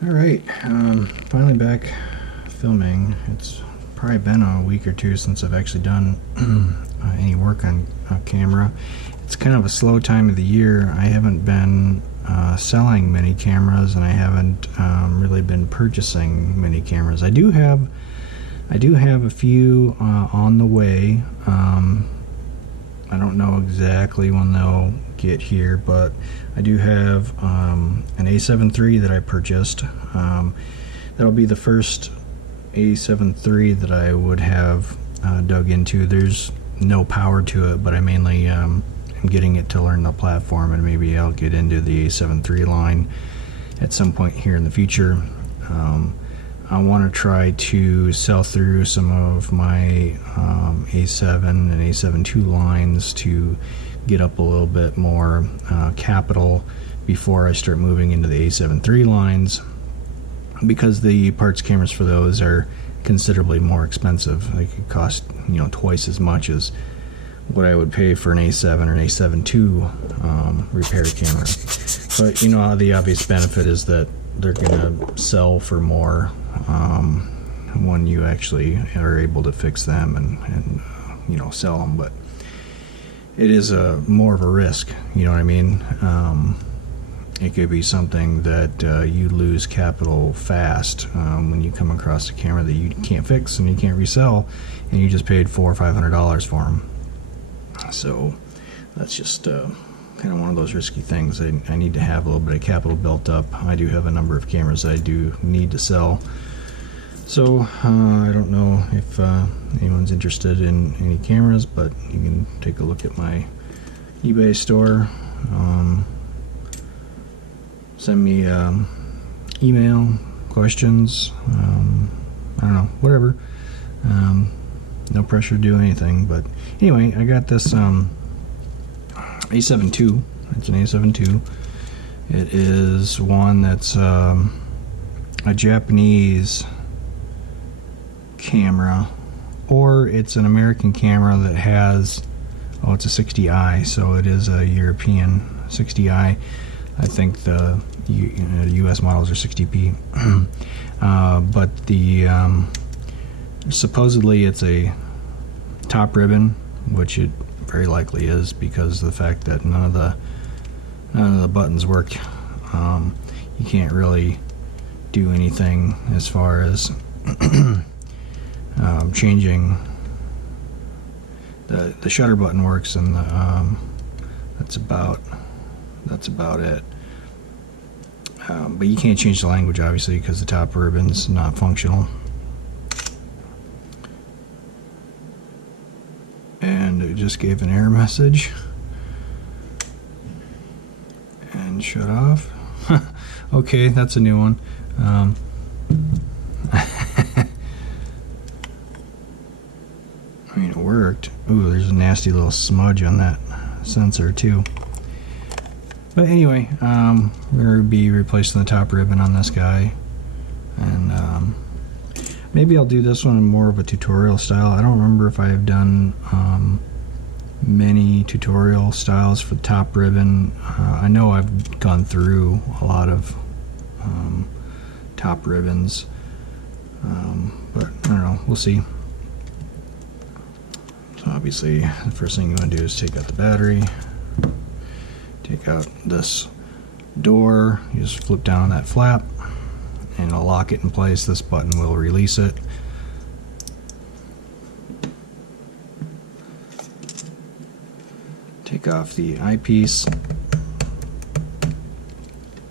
Alright, finally back filming. It's probably been a week or two since I've actually done any work on camera. It's kind of a slow time of the year. I haven't been selling many cameras, and I haven't really been purchasing many cameras. I do have a few on the way. I don't know exactly when they'll get here, but I do have an A7 III that I purchased. That'll be the first A7 III that I would have dug into. There's no power to it, but I mainly am getting it to learn the platform, and maybe I'll get into the A7 III line at some point here in the future. I want to try to sell through some of my A7 and A7 II lines to get up a little bit more capital before I start moving into the A7 III lines, because the parts cameras for those are considerably more expensive. They could cost, twice as much as what I would pay for an A7 or an A7 II repair camera. But the obvious benefit is that they're gonna sell for more when you actually are able to fix them and sell them. But it is more of a risk, you know what I mean? It could be something that you lose capital fast when you come across a camera that you can't fix and you can't resell, and you just paid $400 or $500 for them. So that's just kind of one of those risky things. I need to have a little bit of capital built up. I do have a number of cameras that I do need to sell. So I don't know if anyone's interested in any cameras, but you can take a look at my eBay store. Send me email, questions, I don't know, whatever. No pressure to do anything, but anyway, I got this A7 II. It's an A7 II. It is one that's a Japanese camera, or it's an American camera that has, it's a 60i, so it is a European 60i. I think the US models are 60p. But the supposedly it's a top ribbon, which it very likely is, because of the fact that none of the buttons work. You can't really do anything as far as changing the shutter button works, and that's about it. But you can't change the language, obviously, because the top ribbon's not functional. And it just gave an error message and shut off. Okay, that's a new one. It worked. Ooh, there's a nasty little smudge on that sensor too. But anyway, we're going to be replacing the top ribbon on this guy, and maybe I'll do this one in more of a tutorial style. I don't remember if I have done many tutorial styles for the top ribbon. I know I've gone through a lot of top ribbons, but I don't know, we'll see. So obviously the first thing you want to do is take out the battery, take out this door. You just flip down on that flap and it'll lock it in place. This button will release it. Take off the eyepiece.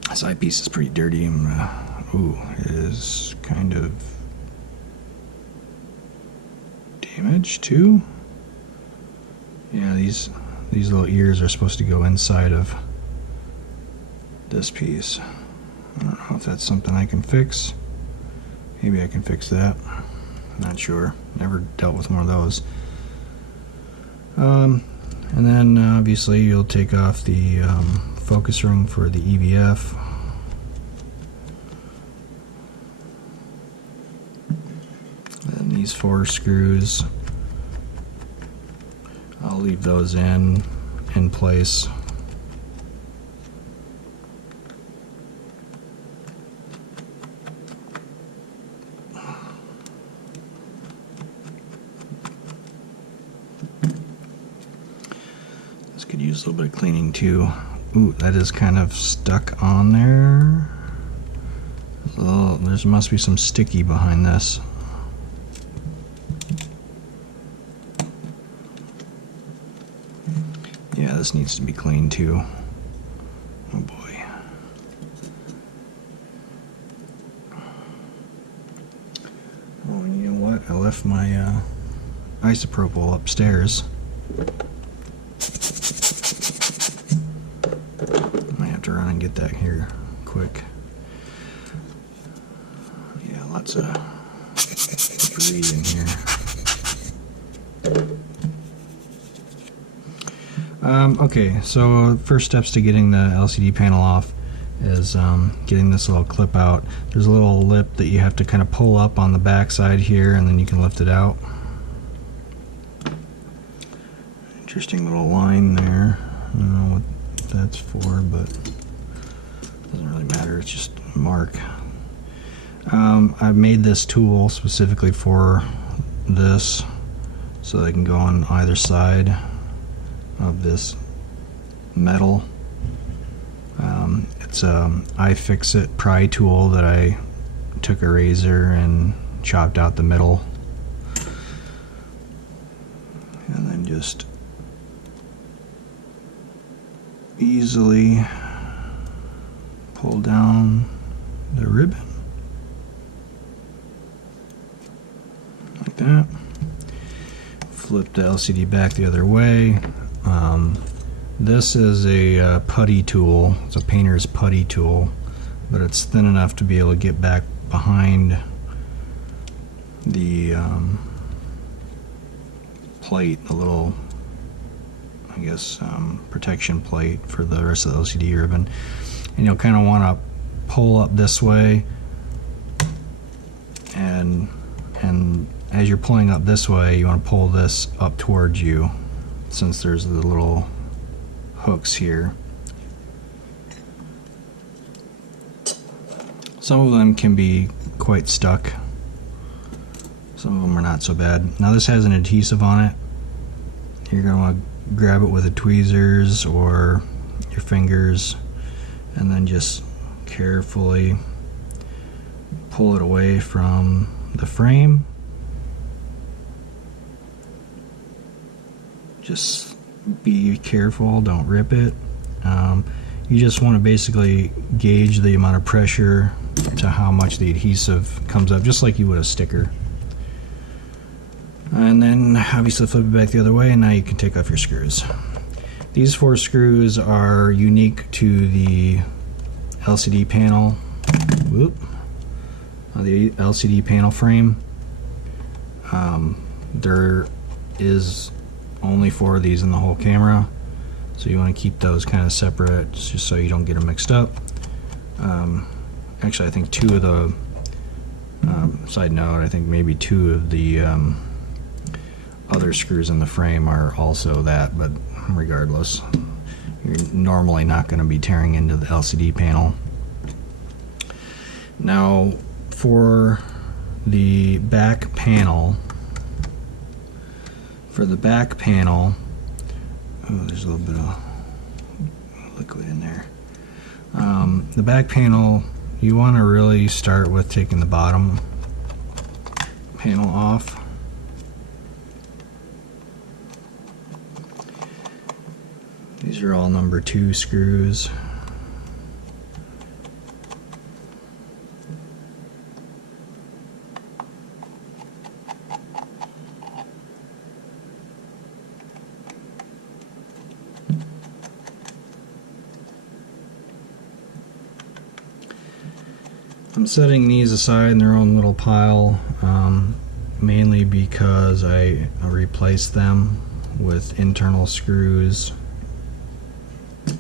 This eyepiece is pretty dirty. Ooh, it is kind of damaged too. Yeah, these little ears are supposed to go inside of this piece. I don't know if that's something I can fix. Maybe I can fix that. Not sure. Never dealt with one of those. And then obviously you'll take off the focus ring for the EVF. And these 4 screws, I'll leave those in place. could use a little bit of cleaning too. Ooh, that is kind of stuck on there. Oh, there must be some sticky behind this. Yeah, this needs to be cleaned too. Oh boy. Oh, and you know what? I left my isopropyl upstairs. I have to run and get that here quick. Yeah, lots of debris in here. Okay, so first steps to getting the LCD panel off is getting this little clip out. There's a little lip that you have to kind of pull up on the back side here, and then you can lift it out. Interesting little line there. I don't know what that's for, but it doesn't really matter. It's just a mark. I've made this tool specifically for this, so they can go on either side of this metal. It's a iFixit pry tool that I took a razor and chopped out the middle, and then just easily pull down the ribbon like that. Flip the LCD back the other way. This is a putty tool. It's a painter's putty tool, but it's thin enough to be able to get back behind the plate, the little, I guess, protection plate for the rest of the LCD ribbon. And you'll kind of want to pull up this way, and as you're pulling up this way, you want to pull this up towards you, since there's the little hooks here. Some of them can be quite stuck. Some of them are not so bad. Now this has an adhesive on it. You're going to want to grab it with the tweezers or your fingers, and then just carefully pull it away from the frame. Just be careful, don't rip it. You just want to basically gauge the amount of pressure to how much the adhesive comes up, just like you would a sticker. And then obviously flip it back the other way, and now you can take off your screws. These 4 screws are unique to the LCD panel. Whoop. The LCD panel frame. There is only 4 of these in the whole camera, so you want to keep those kind of separate just so you don't get them mixed up. Actually, I think 2 of the side note, I think maybe 2 of the other screws in the frame are also that, but regardless, you're normally not going to be tearing into the LCD panel. Now for the back panel, oh, there's a little bit of liquid in there. The back panel, you want to really start with taking the bottom panel off. These are all number 2 screws. I'm setting these aside in their own little pile, mainly because I replaced them with internal screws. It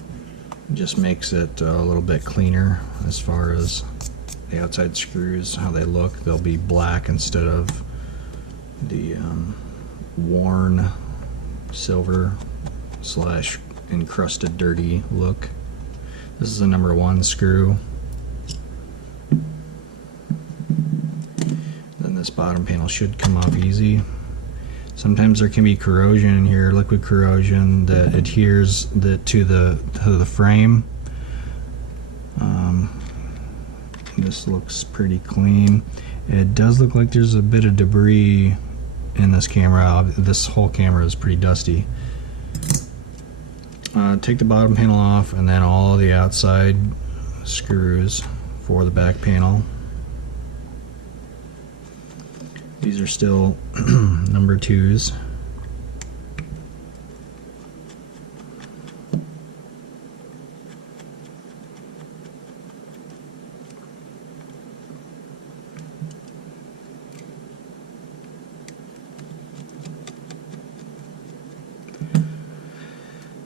just makes it a little bit cleaner as far as the outside screws, how they look. They'll be black instead of the worn silver / encrusted dirty look. This is a number 1 screw. Then this bottom panel should come off easy. Sometimes there can be corrosion in here, liquid corrosion that adheres to the frame. This looks pretty clean. It does look like there's a bit of debris in this camera. This whole camera is pretty dusty. Take the bottom panel off, and then all the outside screws for the back panel. These are still number 2s.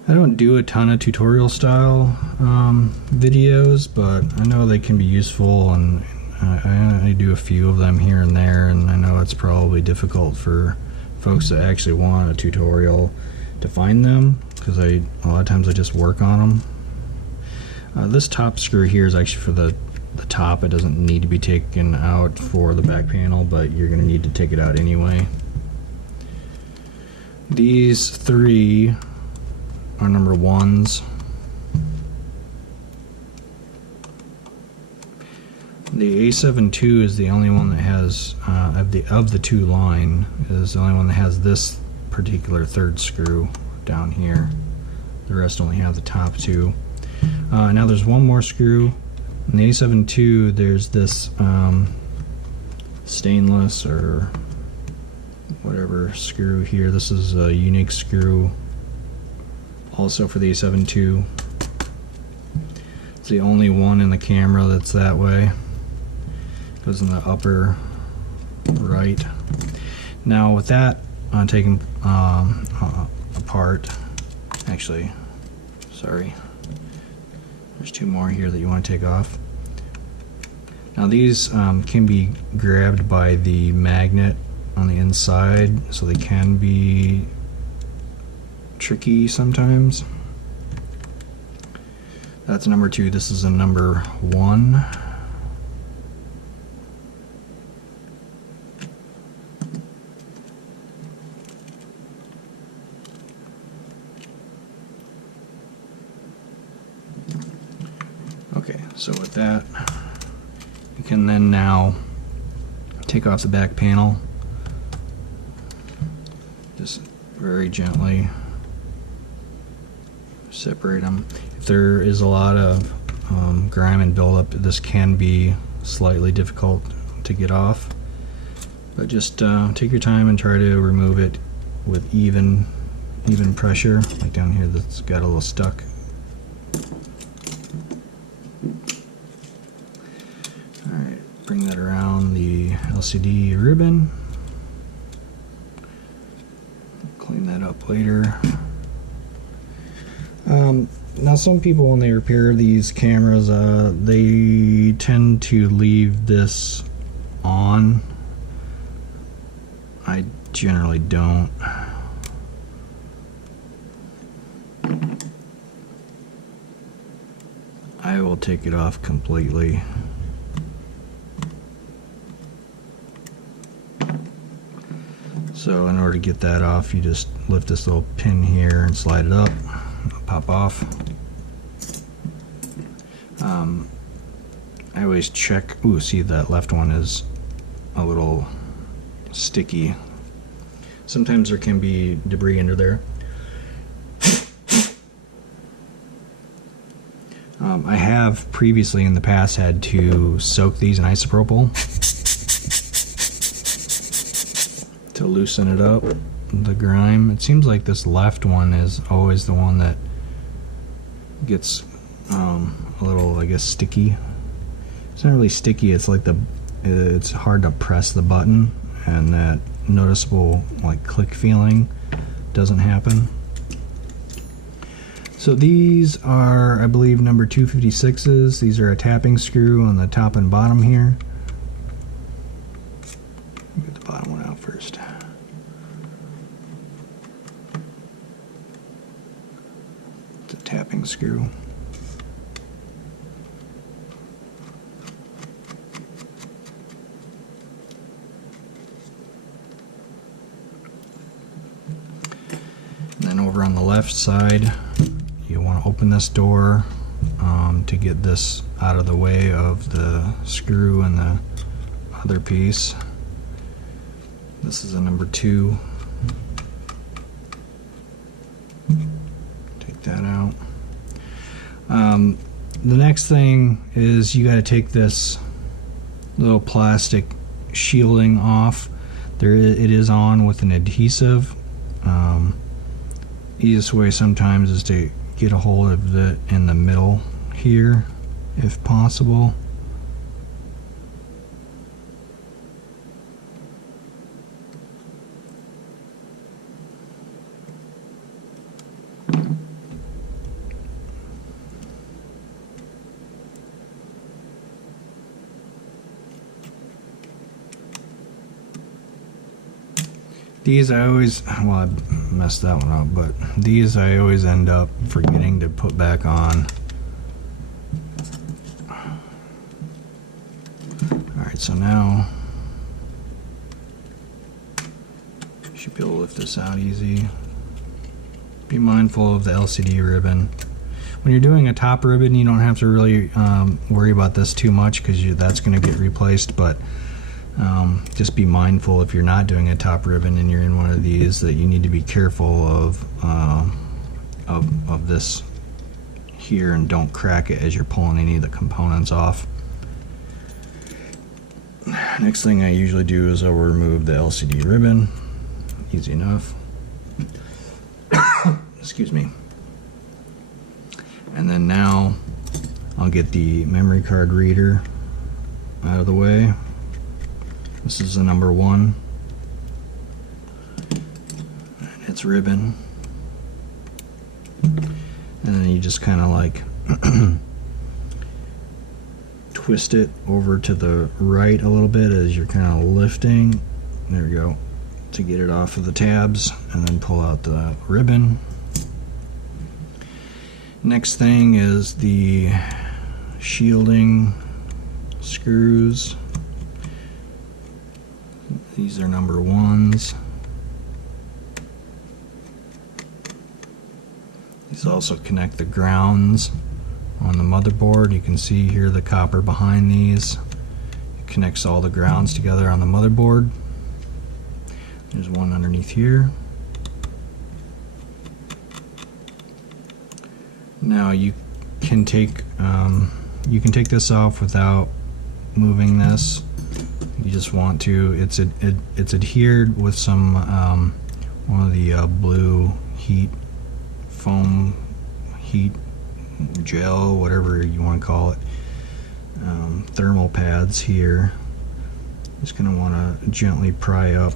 I don't do a ton of tutorial style videos, but I know they can be useful, and I do a few of them here and there, and I know it's probably difficult for folks that actually want a tutorial to find them, because a lot of times I just work on them. This top screw here is actually for the top. It doesn't need to be taken out for the back panel, but you're going to need to take it out anyway. These 3 are number 1s. The A72 is the only one that has, of the 2 line, is the only one that has this particular 3rd screw down here. The rest only have the top 2. Now there's one more screw. In the A72, there's this stainless or whatever screw here. This is a unique screw also for the A72. It's the only one in the camera that's that way. Goes in the upper right. Now with that taken apart, actually, sorry, there's 2 more here that you want to take off. Now these can be grabbed by the magnet on the inside, so they can be tricky sometimes. That's number 2. This is a number 1. Okay, so with that, you can then now take off the back panel. Just very gently separate them. If there is a lot of grime and buildup, this can be slightly difficult to get off, but just take your time and try to remove it with even pressure. Like down here, that's got a little stuck. Alright, bring that around the LCD ribbon. Clean that up later. Now some people, when they repair these cameras, they tend to leave this on. I generally don't. I will take it off completely. So in order to get that off, you just lift this little pin here and slide it up. It'll pop off. I always check. Ooh, see, that left one is a little sticky. Sometimes there can be debris under there. I have previously in the past had to soak these in isopropyl to loosen it up, the grime. It seems like this left one is always the one that gets a little, I guess, sticky. It's not really sticky, it's like it's hard to press the button, and that noticeable like click feeling doesn't happen. So these are, I believe, number 256s. These are a tapping screw on the top and bottom here. Get the bottom one out first. It's a tapping screw. on the left side, you want to open this door to get this out of the way of the screw and the other piece. This is a number 2. Take that out. The next thing is you got to take this little plastic shielding off. It is on with an adhesive. Easiest way sometimes is to get a hold of it in the middle here, if possible. These I always, well, I messed that one up, but these I always end up forgetting to put back on. Alright, so now you should be able to lift this out easy. Be mindful of the LCD ribbon. When you're doing a top ribbon, you don't have to really worry about this too much because that's going to get replaced, but just be mindful if you're not doing a top ribbon and you're in one of these that you need to be careful of this here, and don't crack it as you're pulling any of the components off. Next thing I usually do is I'll remove the LCD ribbon. Easy enough. Excuse me. And then now I'll get the memory card reader out of the way. This is the number 1. And it's ribbon. And then you just kind of like twist it over to the right a little bit as you're kind of lifting. There we go. To get it off of the tabs, and then pull out the ribbon. Next thing is the shielding screws. These are number 1s. These also connect the grounds on the motherboard. You can see here the copper behind these. It connects all the grounds together on the motherboard. There's one underneath here. Now you can take this off without moving this. You just want to. It's adhered with some one of the blue foam heat gel, whatever you want to call it, thermal pads here. Just going to want to gently pry up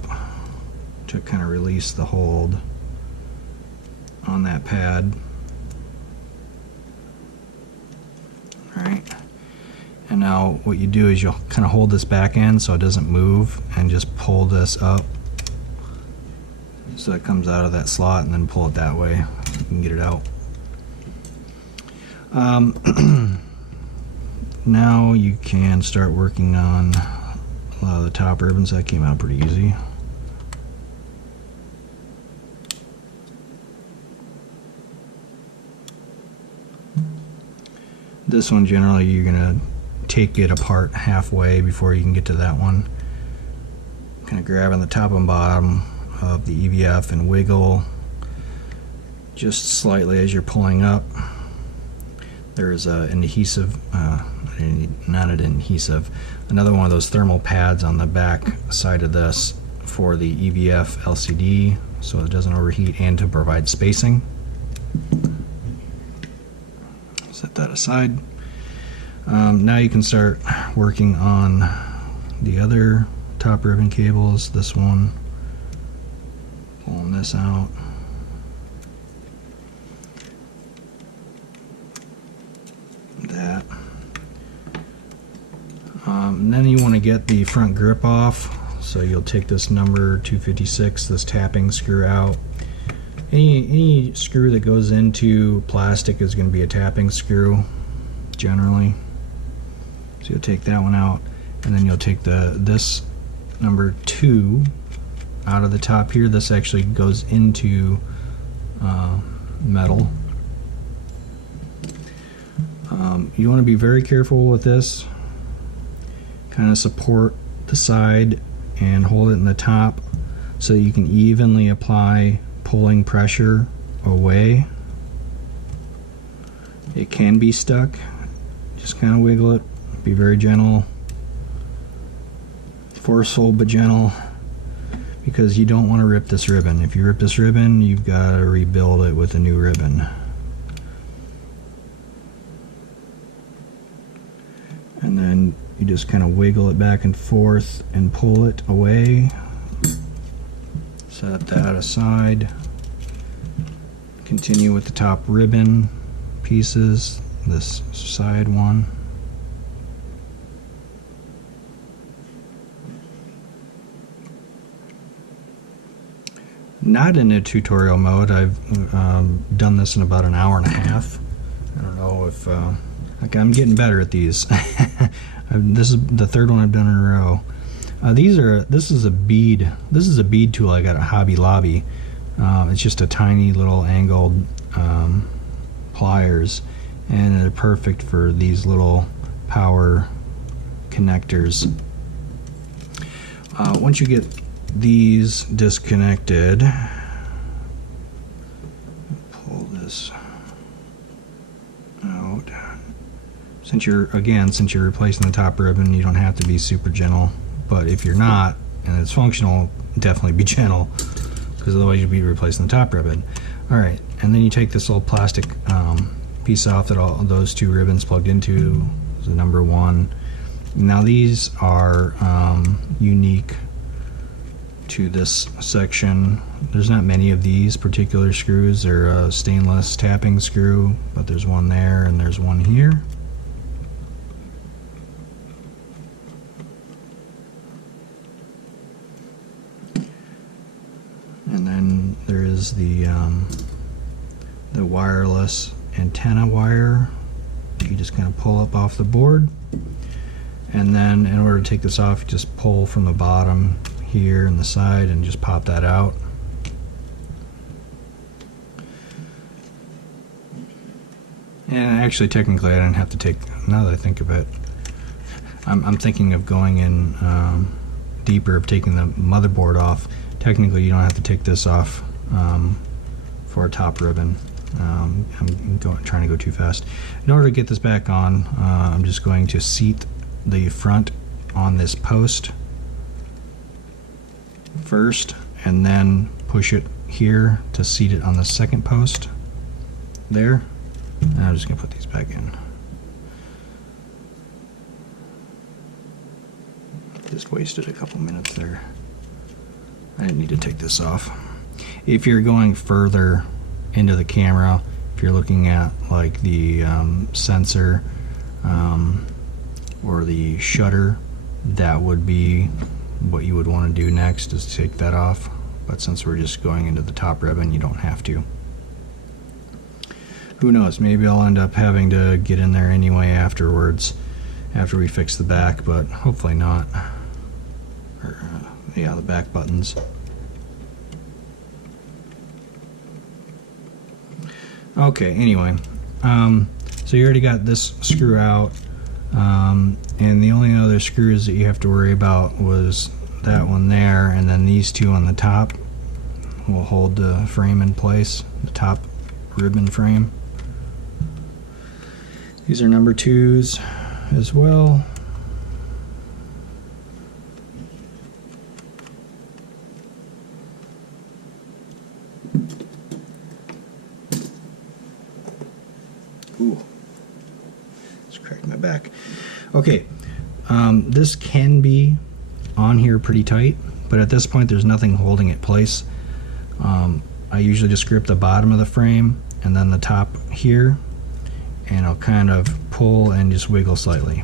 to kind of release the hold on that pad. Alright, and now what you do is you'll kind of hold this back end so it doesn't move, and just pull this up so it comes out of that slot, and then pull it that way. You can get it out. Now you can start working on a lot of the top ribbons. That came out pretty easy. This one, generally you're gonna take it apart halfway before you can get to that one. Kind of grabbing the top and bottom of the EVF and wiggle just slightly as you're pulling up. There's an adhesive, not an adhesive, another one of those thermal pads on the back side of this for the EVF LCD so it doesn't overheat and to provide spacing. Set that aside. Now you can start working on the other top ribbon cables. This one, pulling this out. That. And then you want to get the front grip off. So you'll take this number 256, this tapping screw out. Any screw that goes into plastic is going to be a tapping screw generally. So you'll take that one out, and then you'll take this number 2 out of the top here. This actually goes into metal. You want to be very careful with this. Kind of support the side and hold it in the top so you can evenly apply pulling pressure away. It can be stuck. Just kind of wiggle it. Be very gentle. Forceful but gentle, because you don't want to rip this ribbon. If you rip this ribbon, you've got to rebuild it with a new ribbon. And then you just kind of wiggle it back and forth and pull it away. Set that aside. Continue with the top ribbon pieces, this side one. Not in a tutorial mode. I've done this in about an hour and a half. I don't know if okay, I'm getting better at these. This is the third one I've done in a row. This is a bead tool I got at Hobby Lobby. It's just a tiny little angled pliers, and they're perfect for these little power connectors. Once you get these disconnected, pull this out. Since you're replacing the top ribbon, you don't have to be super gentle, but if you're not and it's functional, definitely be gentle, because otherwise you'll be replacing the top ribbon. Alright, and then you take this little plastic piece off that all those two ribbons plugged into, the number 1. Now these are unique to this section. There's not many of these particular screws. They're a stainless tapping screw, but there's one there and there's one here. And then there is the wireless antenna wire. You just kind of pull up off the board, and then in order to take this off, you just pull from the bottom here and the side and just pop that out. And actually, technically, I didn't have to take, now that I think of it, I'm thinking of going in deeper, of taking the motherboard off. Technically, you don't have to take this off for a top ribbon. I'm trying to go too fast. In order to get this back on, I'm just going to seat the front on this post first, and then push it here to seat it on the second post there. And I'm just going to put these back in. Just wasted a couple minutes there. I didn't need to take this off. If you're going further into the camera, if you're looking at like the sensor or the shutter, that would be what you would want to do next, is take that off. But since we're just going into the top ribbon, you don't have to. Who knows, maybe I'll end up having to get in there anyway afterwards, after we fix the back, but hopefully not. Or, yeah, the back buttons. Okay, anyway, so you already got this screw out, and the only other screws that you have to worry about was that one there, and then these two on the top will hold the frame in place, the top ribbon frame. These are number 2s as well. Ooh, just cracked my back. Okay, this can be on here pretty tight, but at this point there's nothing holding it in place. I usually just grip the bottom of the frame and then the top here, and I'll kind of pull and just wiggle slightly.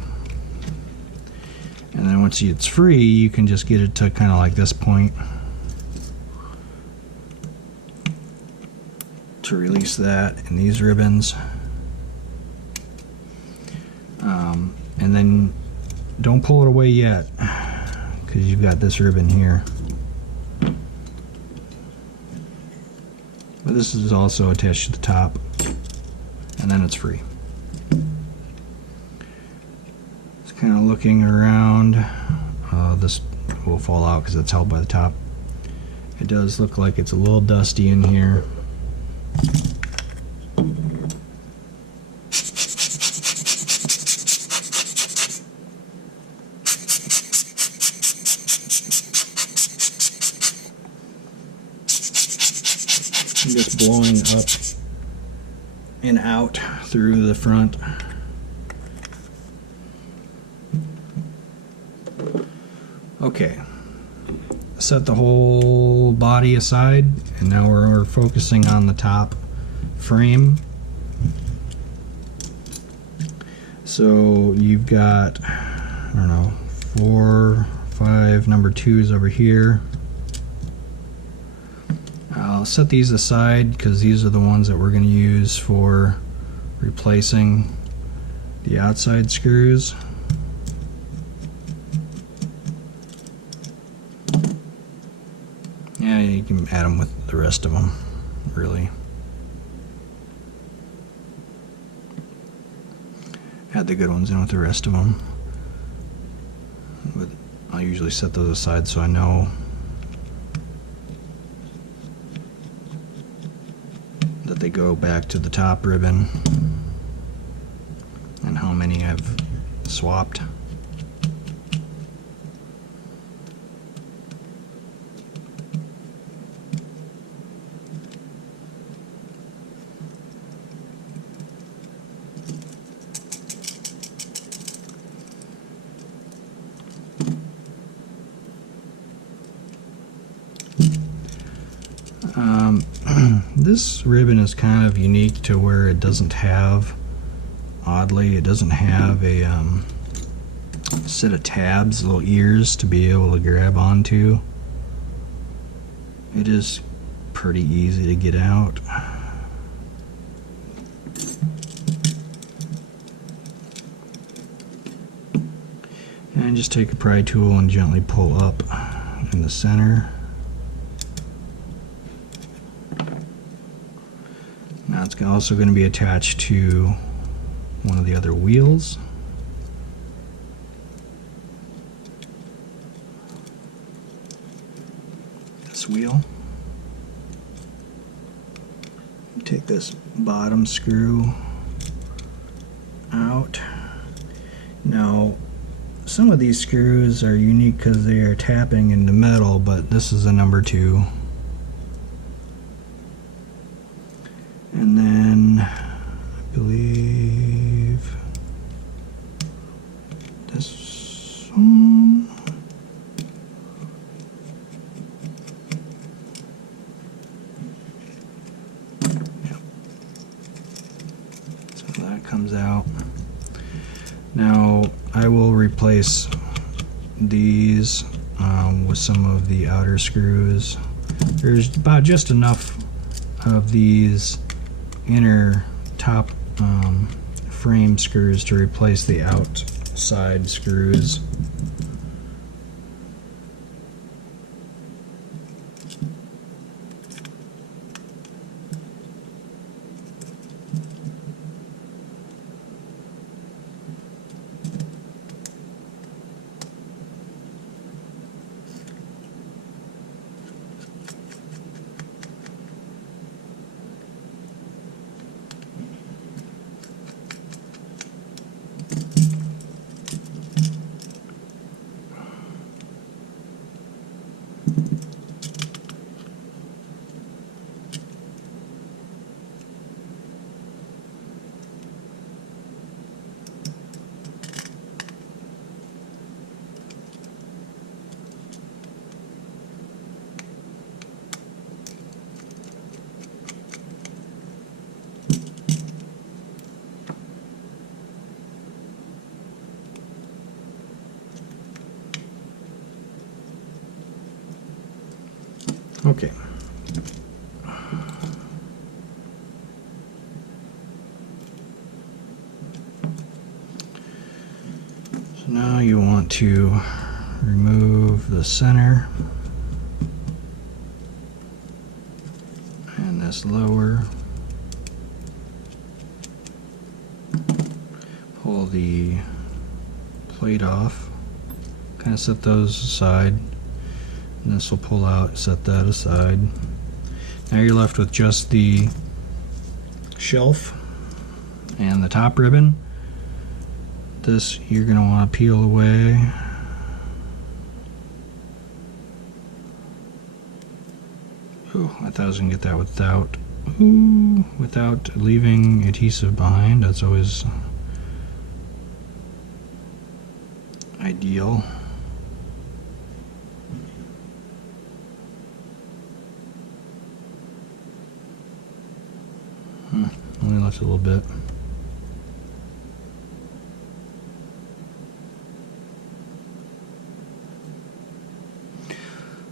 And then once it's free, you can just get it to kind of like this point to release that and these ribbons. And then don't pull it away yet, because you've got this ribbon here. This is also attached to the top, and then it's free. Just kind of looking around. This will fall out because it's held by the top. It does look like it's a little dusty in here. I'm just blowing up and out through the front. Okay, set the whole body aside, and now we're focusing on the top frame. So you've got, I don't know, 4, 5 number 2s over here. I'll set these aside because these are the ones that we're going to use for replacing the outside screws. Yeah, you can add them with the rest of them, really. Add the good ones in with the rest of them. But I'll usually set those aside so I know that they go back to the top ribbon and how many I've swapped. This ribbon is kind of unique to where it doesn't have, oddly, it doesn't have a set of tabs, little ears to be able to grab onto. It is pretty easy to get out. And just take a pry tool and gently pull up in the center. Now it's also going to be attached to one of the other wheels. This wheel. Take this bottom screw out. Now, some of these screws are unique because they are tapping into metal, but this is a number 2. And then I believe this one. Yep. So that comes out. Now I will replace these with some of the outer screws. There's about just enough of these inner top frame screws to replace the outside screws. Okay. So now you want to remove the center and this lower, pull the plate off, kind of set those aside, and this will pull out, set that aside. Now you're left with just the shelf and the top ribbon. This you're going to want to peel away. Oh, I thought I was going to get that without leaving adhesive behind. That's always ideal. Only left a little bit.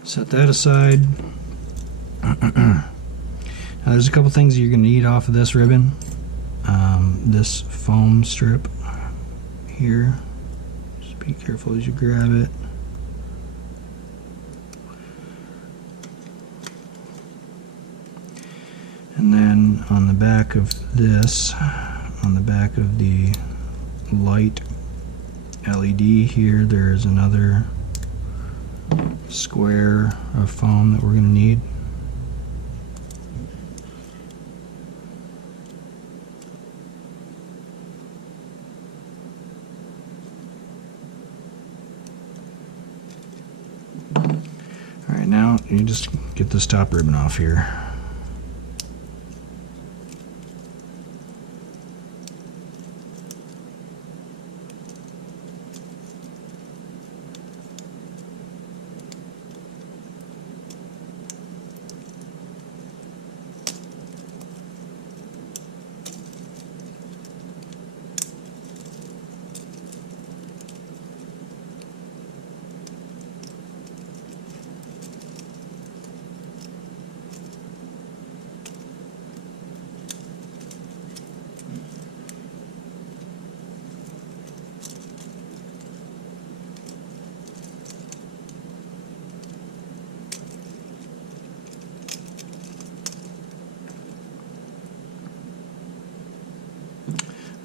Set that aside. Now there's a couple things you're going to need off of this ribbon. This foam strip here. Just be careful as you grab it. And then on the back of this, on the back of the light LED here, there's another square of foam that we're going to need. Alright, now you just get this top ribbon off here.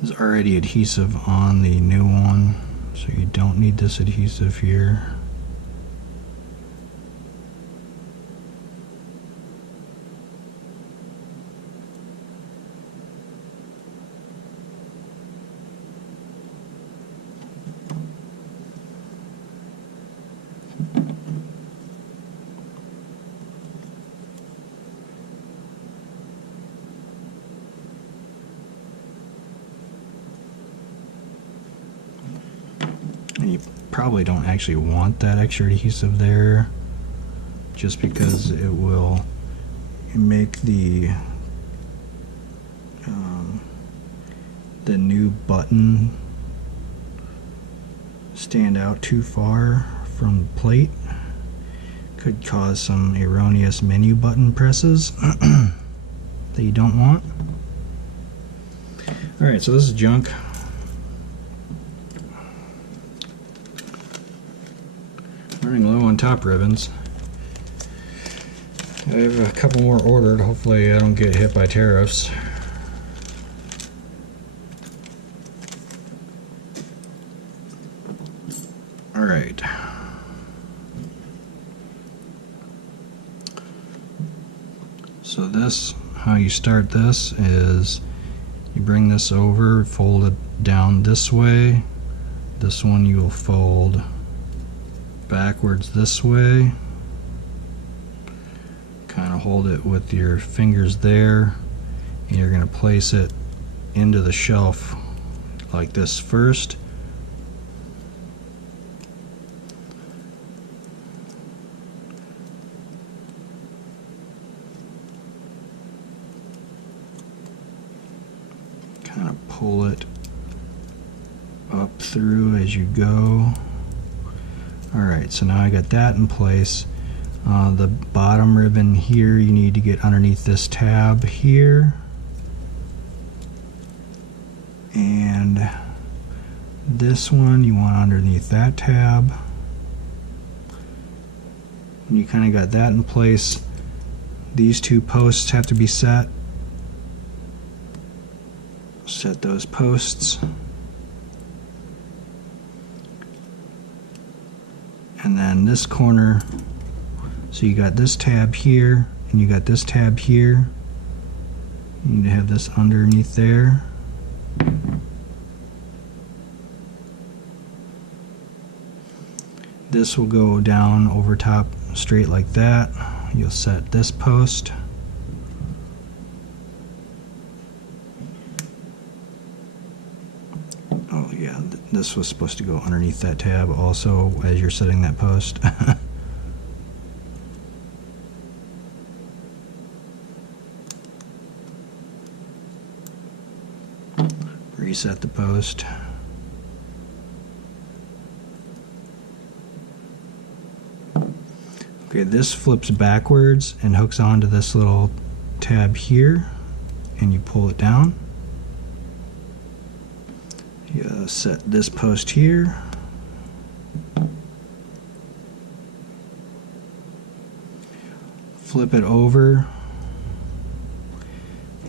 There's already adhesive on the new one, so you don't need this adhesive here. And you probably don't actually want that extra adhesive there, just because it will make the new button stand out too far from the plate. Could cause some erroneous menu button presses that you don't want. Alright, so this is junk. Running low on top ribbons. I have a couple more ordered. Hopefully I don't get hit by tariffs. Alright. So this, how you start this is you bring this over, fold it down this way. This one you will fold backwards this way. Kind of hold it with your fingers there, and you're going to place it into the shelf like this first. Kind of pull it up through as you go. Alright, so now I got that in place. The bottom ribbon here, you need to get underneath this tab here. And this one you want underneath that tab. And you kind of got that in place. These two posts have to be set. Set those posts. And then this corner, so you got this tab here and you got this tab here. You need to have this underneath there. This will go down over top straight like that. You'll set this post. Oh yeah, this was supposed to go underneath that tab also as you're setting that post. Reset the post. Okay, this flips backwards and hooks onto this little tab here, and you pull it down. You set this post here. Flip it over.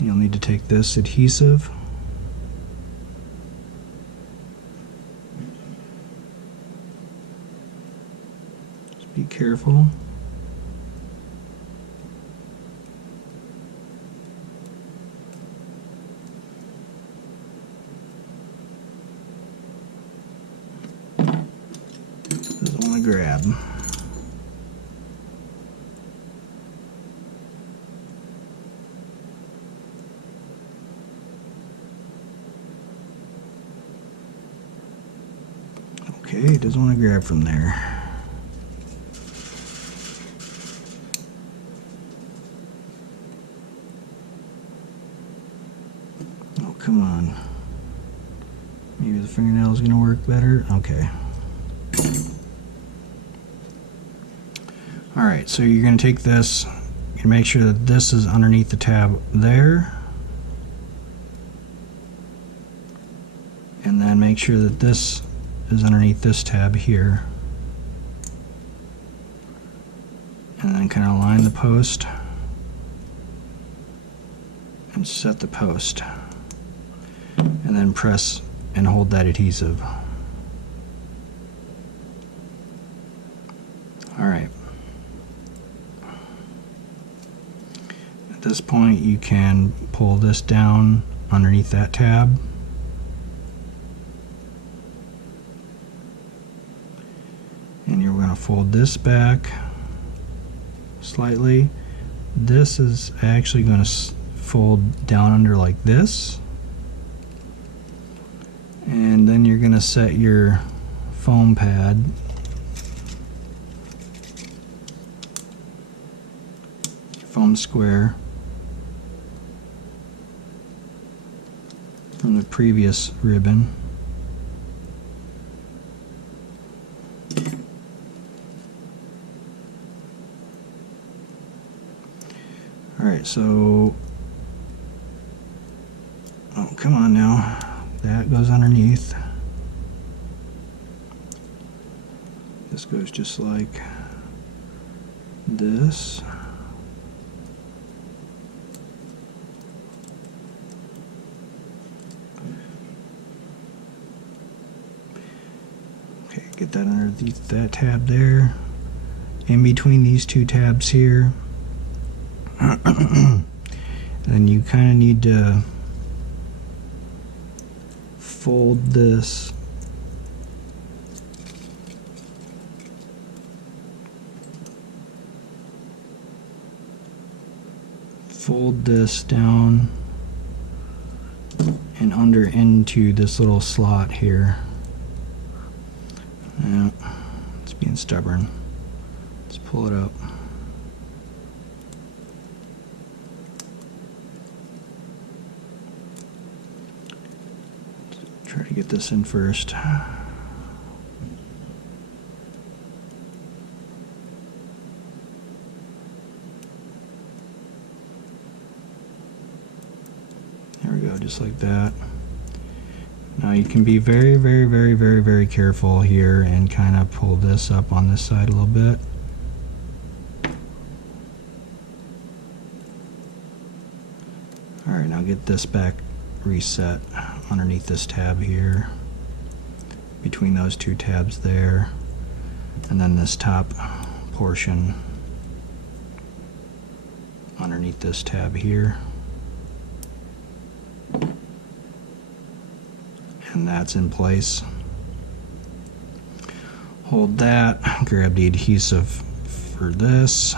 You'll need to take this adhesive. Just be careful. Doesn't want to grab. Okay, it doesn't want to grab from there. Oh, come on. Maybe the fingernail is going to work better. Okay. Alright, so you're going to take this, you make sure that this is underneath the tab there, and then make sure that this is underneath this tab here, and then kind of line the post and set the post, and then press and hold that adhesive. Alright. At this point you can pull this down underneath that tab. And you're going to fold this back slightly. This is actually going to fold down under like this. And then you're going to set your foam pad foam square from the previous ribbon. Alright, so, oh, come on now, that goes underneath. This goes just like this. Okay, get that underneath that tab there. In between these two tabs here. And you kind of need to fold this down and under into this little slot here. Yeah, it's being stubborn. Let's pull it up. Try to get this in first. There we go, just like that. Now you can be very careful here and kind of pull this up on this side a little bit. Alright, now get this back reset underneath this tab here, between those two tabs there, and then this top portion underneath this tab here. And that's in place. Hold that, grab the adhesive for this.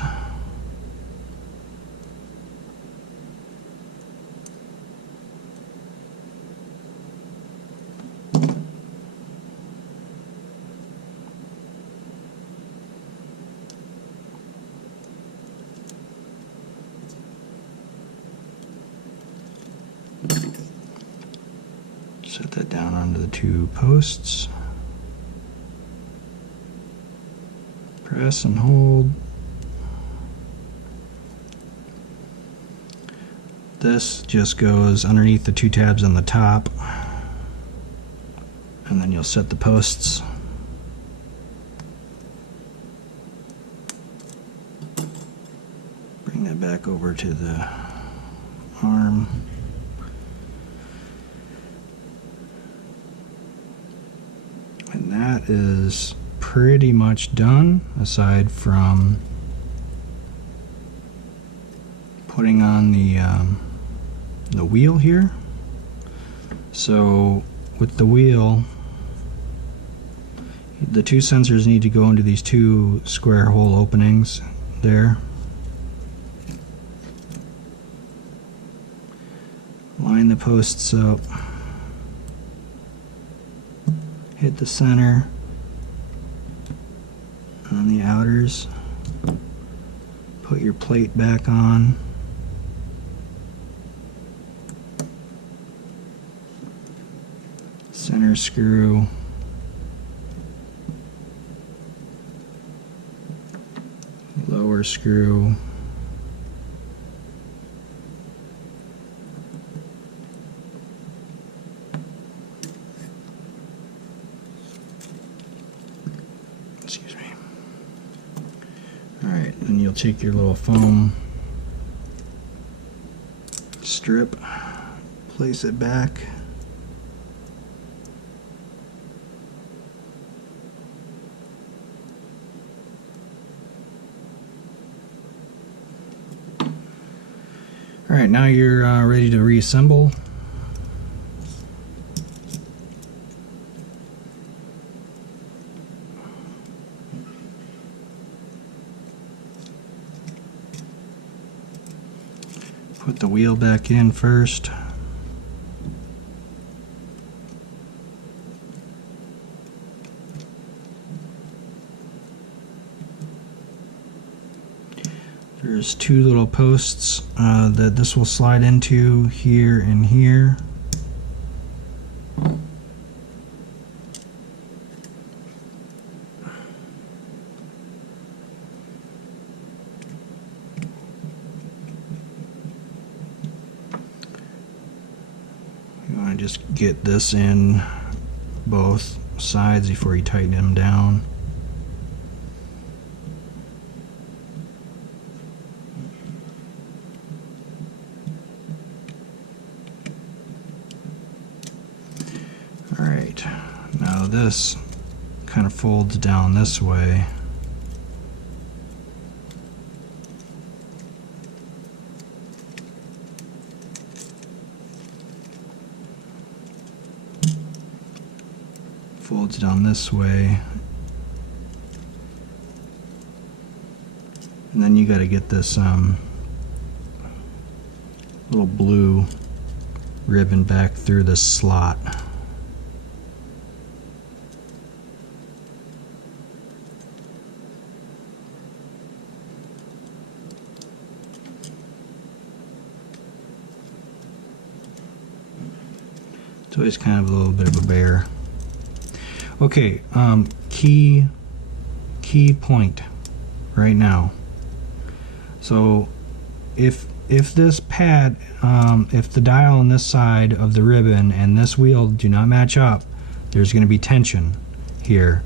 Set that down onto the two posts. Press and hold. This just goes underneath the two tabs on the top, and then you'll set the posts. Bring that back over to the arm. And that is pretty much done, aside from putting on the wheel here. So with the wheel, the two sensors need to go into these two square hole openings there. Line the posts up. Hit the center on the outers. Put your plate back on. Center screw. Lower screw. Excuse me. Alright, then you'll take your little foam strip, place it back. Alright, now you're ready to reassemble. Put the wheel back in first. There's two little posts that this will slide into, here and here. You want to just get this in both sides before you tighten them down. Alright, now this kind of folds down this way. Folds down this way. And then you got to get this little blue ribbon back through this slot. It's always kind of a little bit of a bear. Okay, key point right now. So if this pad, if the dial on this side of the ribbon and this wheel do not match up, there's going to be tension here,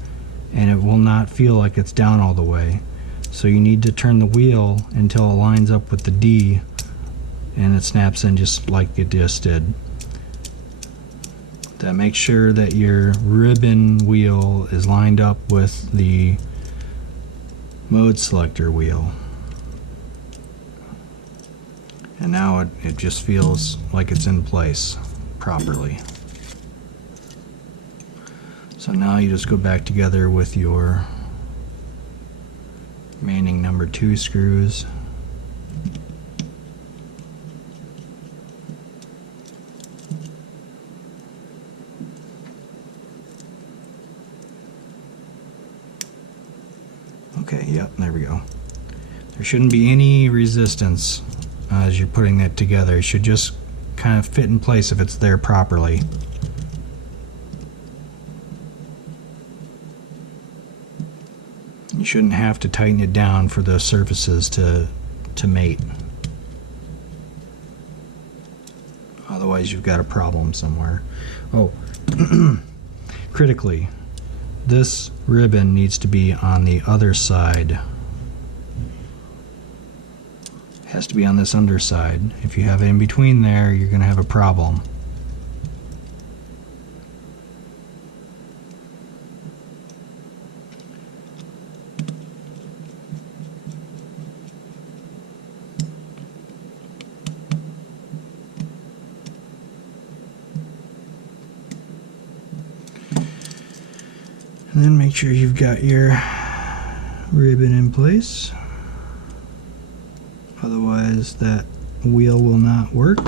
and it will not feel like it's down all the way. So you need to turn the wheel until it lines up with the D and it snaps in just like it just did. That makes sure that your ribbon wheel is lined up with the mode selector wheel. And now it just feels like it's in place properly. So now you just go back together with your remaining number 2 screws. Okay, yep, there we go. There shouldn't be any resistance as you're putting that together. It should just kind of fit in place if it's there properly. You shouldn't have to tighten it down for the surfaces to mate. Otherwise you've got a problem somewhere. Oh, critically, this ribbon needs to be on the other side. It has to be on this underside. If you have it in between there, you're going to have a problem. And then make sure you've got your ribbon in place. Otherwise that wheel will not work.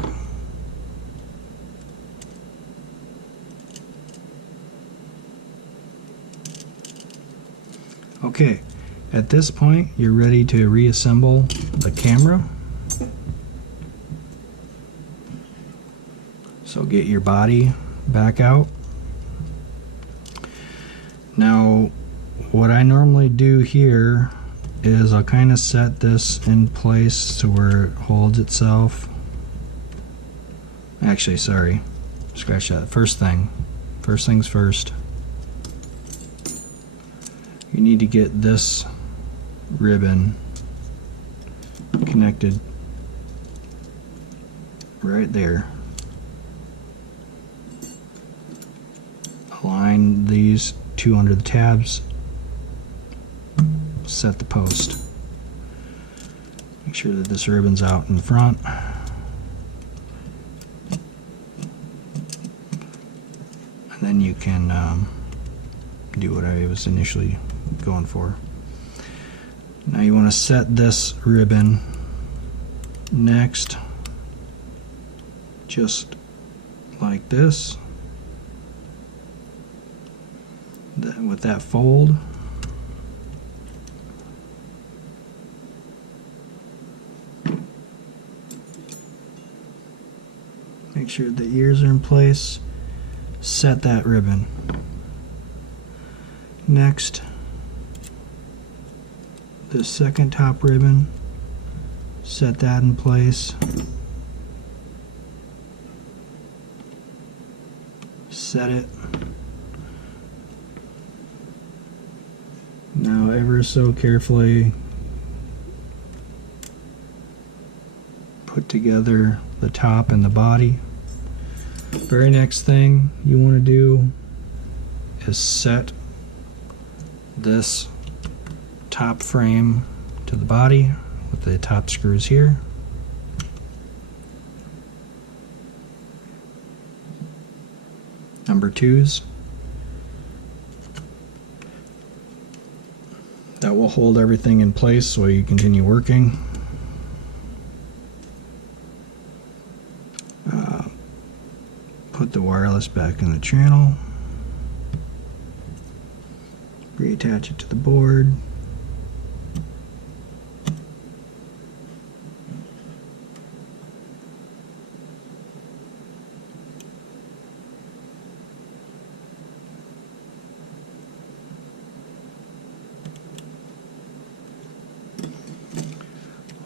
Okay, at this point you're ready to reassemble the camera. So get your body back out. Now, what I normally do here is I'll kind of set this in place to where it holds itself. Actually, sorry, scratch that. First things first. You need to get this ribbon connected right there. Align these 2 under the tabs, set the post. Make sure that this ribbon's out in front. And then you can do what I was initially going for. Now you want to set this ribbon next, just like this. With that fold, make sure the ears are in place, set that ribbon. Next, the second top ribbon, set that in place, set it. Now ever so carefully put together the top and the body. Very next thing you want to do is set this top frame to the body with the top screws here. Number 2s. That will hold everything in place while you continue working. Put the wireless back in the channel. Reattach it to the board.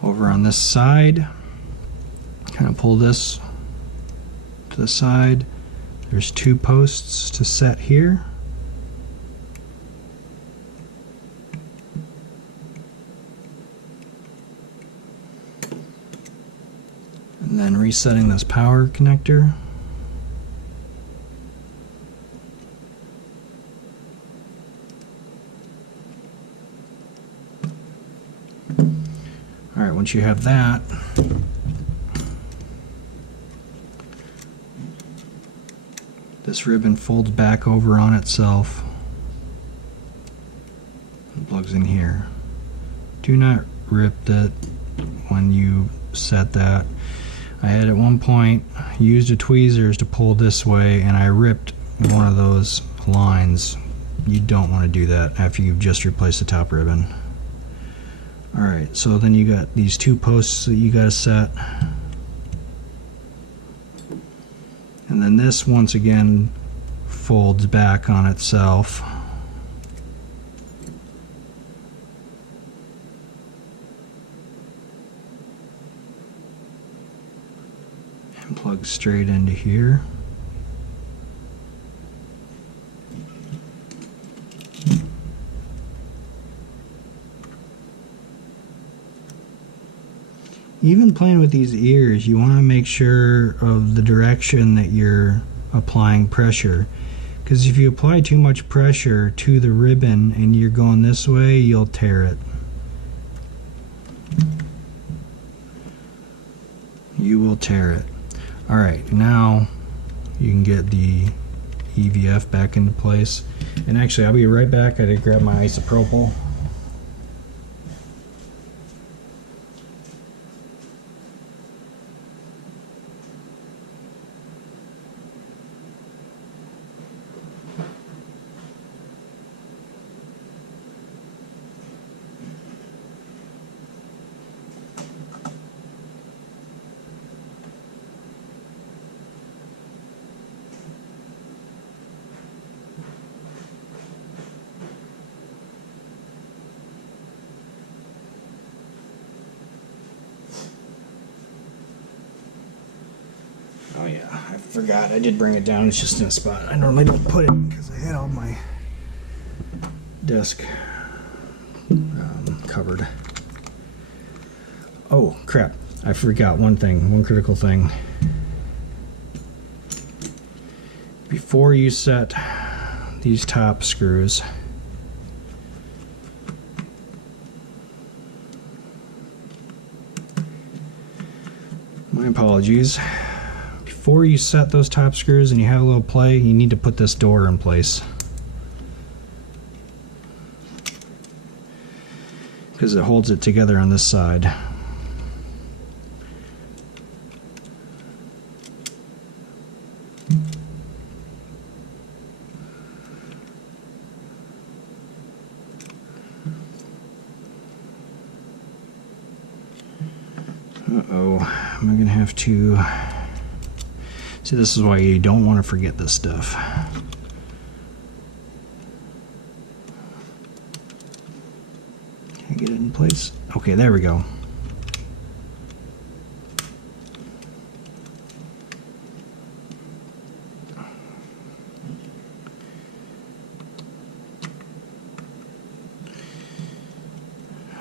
Over on this side, kind of pull this to the side. There's 2 posts to set here. And And then resetting this power connector. Alright, once you have that, this ribbon folds back over on itself and plugs in here. Do not rip it when you set that. I had at one point used a tweezers to pull this way and I ripped one of those lines. You don't want to do that after you've just replaced the top ribbon. Alright, so then you got these two posts that you got to set. And then this once again folds back on itself. And plugs straight into here. Even playing with these ears, you want to make sure of the direction that you're applying pressure, because if you apply too much pressure to the ribbon and you're going this way, you'll tear it. You will tear it. Alright, now you can get the EVF back into place. And actually, I'll be right back. I did grab my isopropyl. Oh yeah, I forgot. I did bring it down. It's just in a spot I normally don't put it because I had all my desk covered. Oh crap, I forgot one thing, one critical thing. Before you set these top screws, my apologies. Before you set those top screws and you have a little play, you need to put this door in place, because it holds it together on this side. Uh-oh, I'm gonna have to... See, this is why you don't want to forget this stuff. Can I get it in place? Okay, there we go.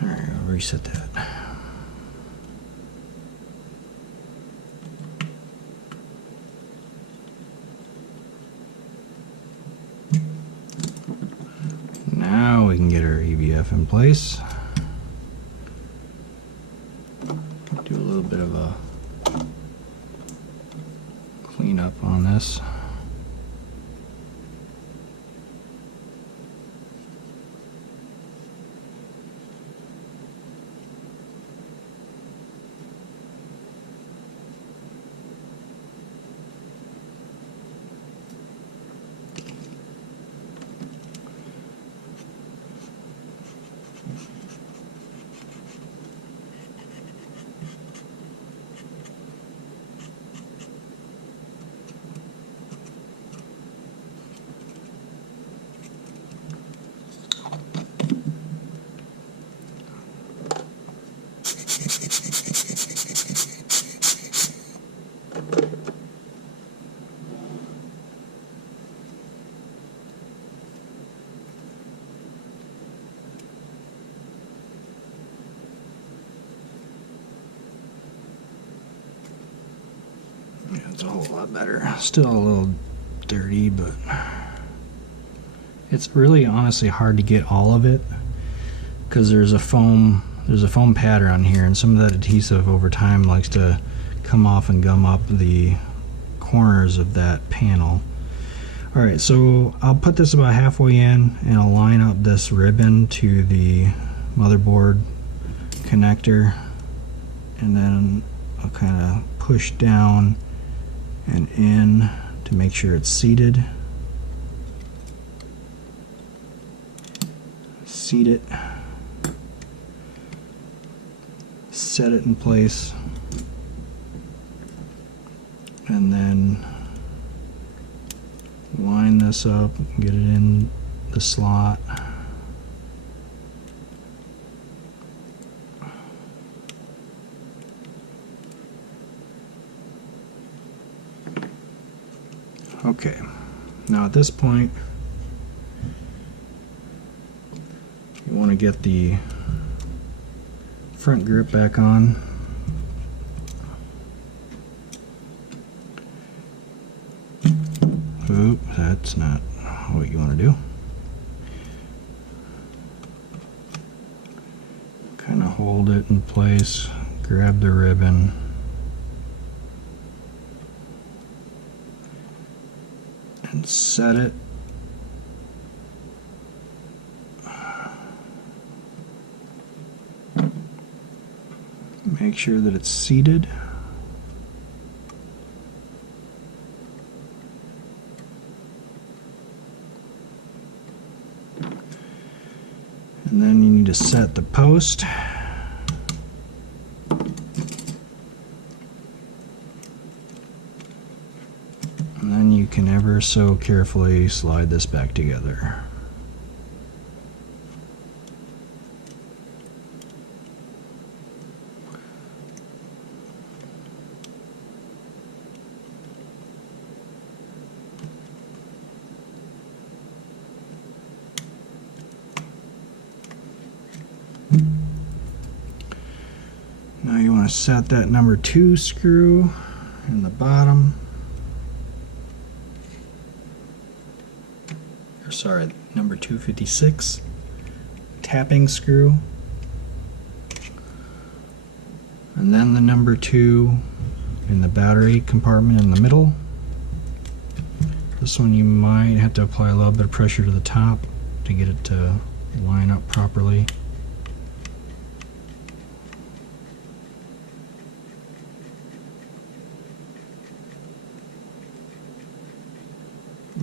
Alright, I'll reset that. Now we can get our EVF in place. Do a little bit of a cleanup on this. It's a whole lot better. Still a little dirty, but it's really honestly hard to get all of it because there's a foam pattern on here, and some of that adhesive over time likes to come off and gum up the corners of that panel. Alright, so I'll put this about halfway in and I'll line up this ribbon to the motherboard connector, and then I'll kind of push down and in to make sure it's seated. Seat it, set it in place, and then line this up, get it in the slot. Okay, now at this point you want to get the front grip back on. Oop, that's not what you want to do. Kind of hold it in place, grab the ribbon, and set it. Make sure that it's seated. And then you need to set the post. And then you can ever so carefully slide this back together. Now you want to set that number 2 screw in the bottom. Or sorry, number 256 tapping screw. And then the number 2 in the battery compartment in the middle. This one you might have to apply a little bit of pressure to the top to get it to line up properly.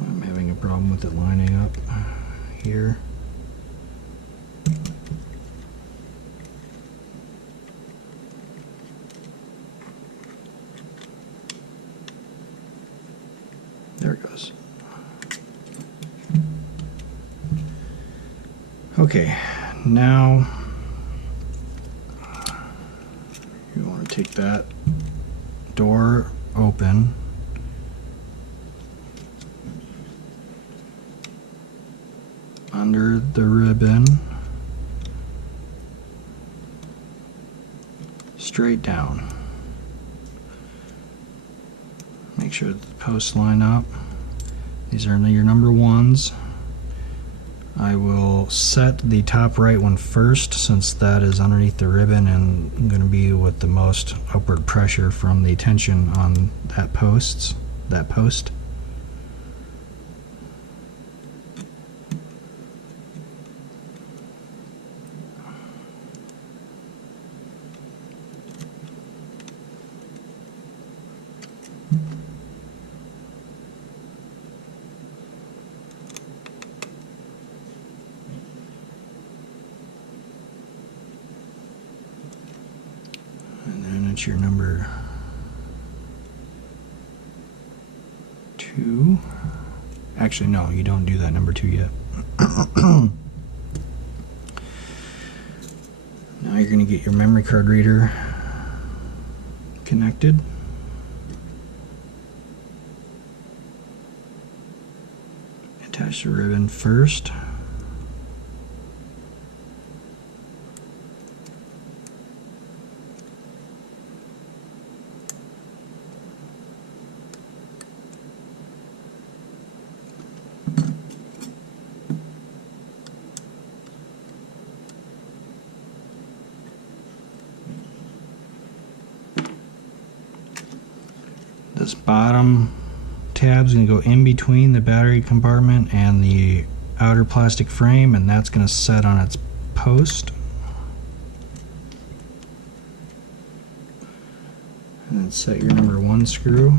I'm having a problem with it lining up here. There it goes. Okay, now you want to take that door open, under the ribbon, straight down. Make sure that the posts line up. These are your number 1s. I will set the top right one first, since that is underneath the ribbon and going to be with the most upward pressure from the tension on that post. It's your number 2. Actually, no, you don't do that number 2 yet. Now you're going to get your memory card reader connected. Attach the ribbon first. This bottom tab's going to go in between the battery compartment and the outer plastic frame, and that's going to set on its post. And then set your number 1 screw.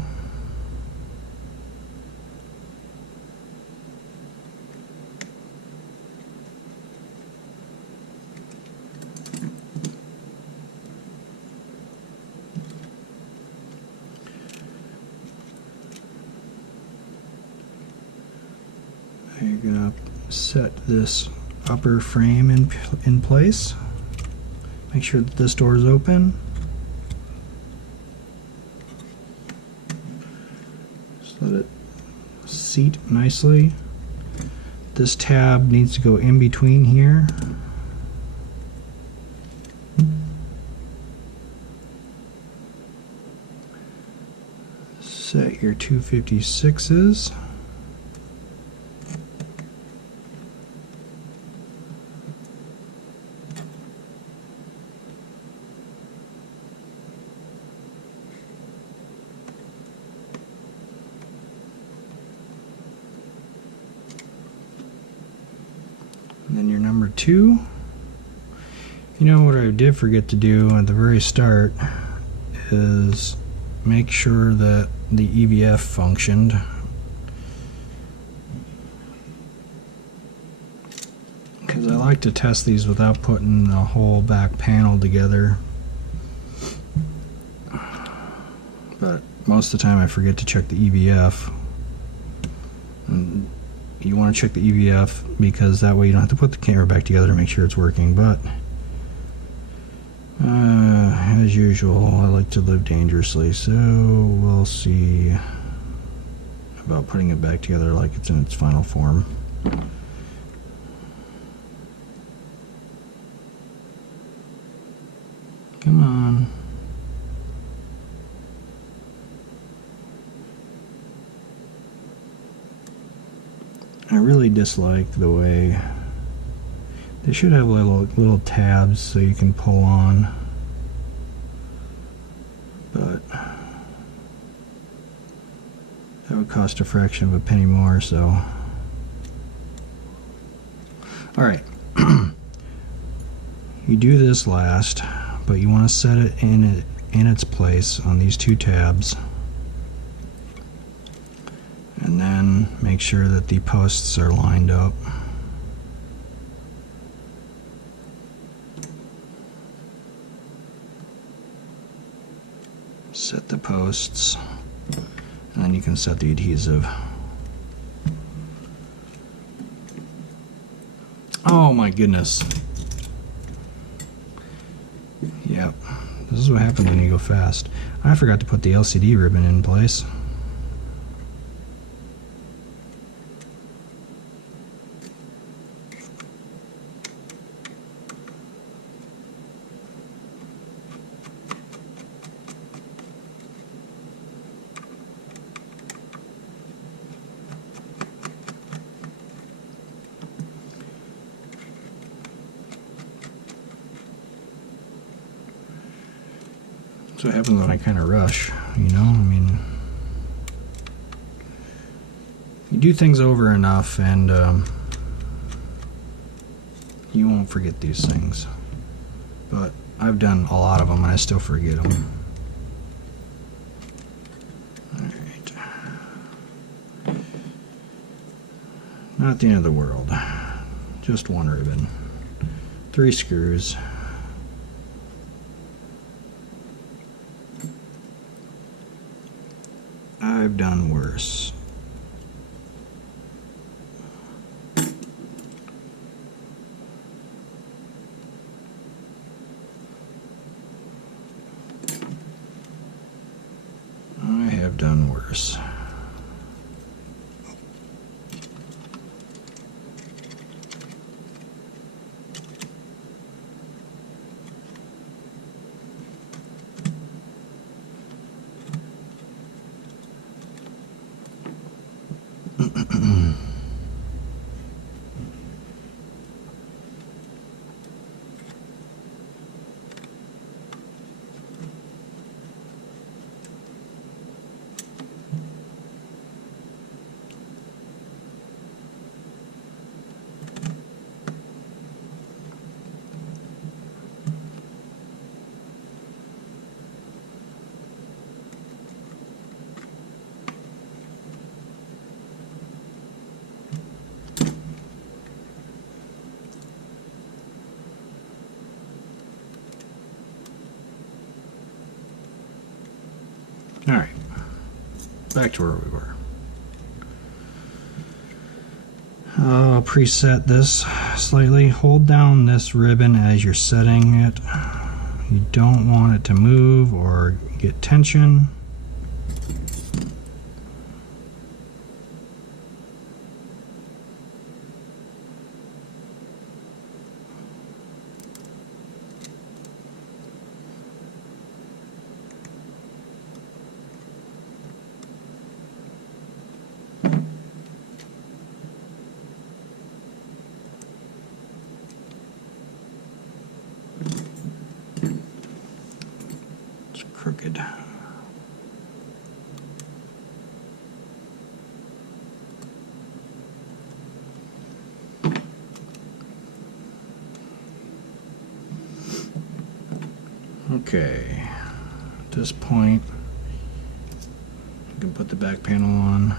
You're going to set this upper frame in place. Make sure that this door is open. Just let it seat nicely. This tab needs to go in between here. Set your 256s. And then your number 2. You know what I did forget to do at the very start is make sure that the EVF functioned. Because I like to test these without putting the whole back panel together. But most of the time I forget to check the EVF. And you want to check the EVF because that way you don't have to put the camera back together to make sure it's working. But as usual, I like to live dangerously, so we'll see about putting it back together like it's in its final form. Come on. I really dislike the way they should have little tabs so you can pull on, but that would cost a fraction of a penny more. So alright, you do this last, but you want to set it in its place on these 2 tabs. And then make sure that the posts are lined up. Set the posts, and then you can set the adhesive. Oh my goodness. Yep, this is what happens when you go fast. I forgot to put the LCD ribbon in place. That's what happens when I kind of rush, you know? I mean, you do things over enough and you won't forget these things. But I've done a lot of them and I still forget them. Alright. Not the end of the world. Just 1 ribbon. 3 screws. I've done worse. I have done worse. back to where we were. I'll preset this slightly. Hold down this ribbon as you're setting it. You don't want it to move or get tension. Crooked. Okay, at this point you can put the back panel on. I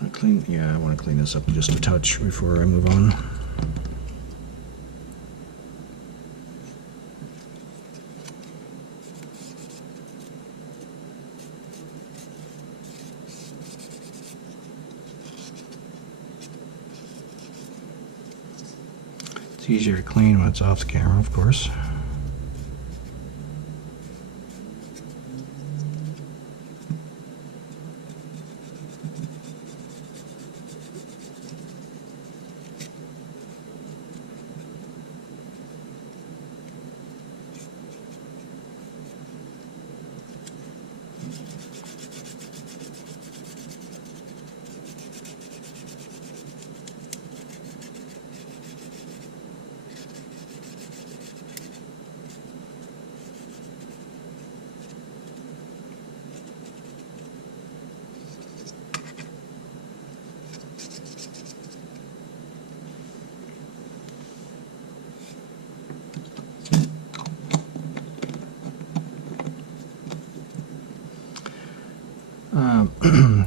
want to clean, I want to clean this up just a touch before I move on. It's easier to clean when it's off the camera, of course.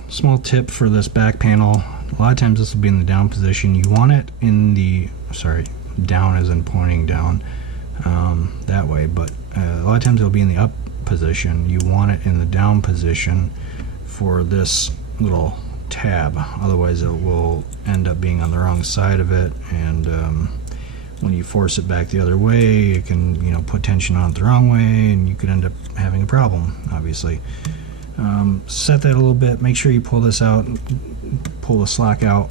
Small tip for this back panel, a lot of times this will be in the down position. You want it in the, down as in pointing down that way, but a lot of times it'll be in the up position. You want it in the down position for this little tab, otherwise it will end up being on the wrong side of it, and when you force it back the other way, it can put tension on it the wrong way, and you could end up having a problem, obviously. Set that a little bit, make sure you pull this out, pull the slack out.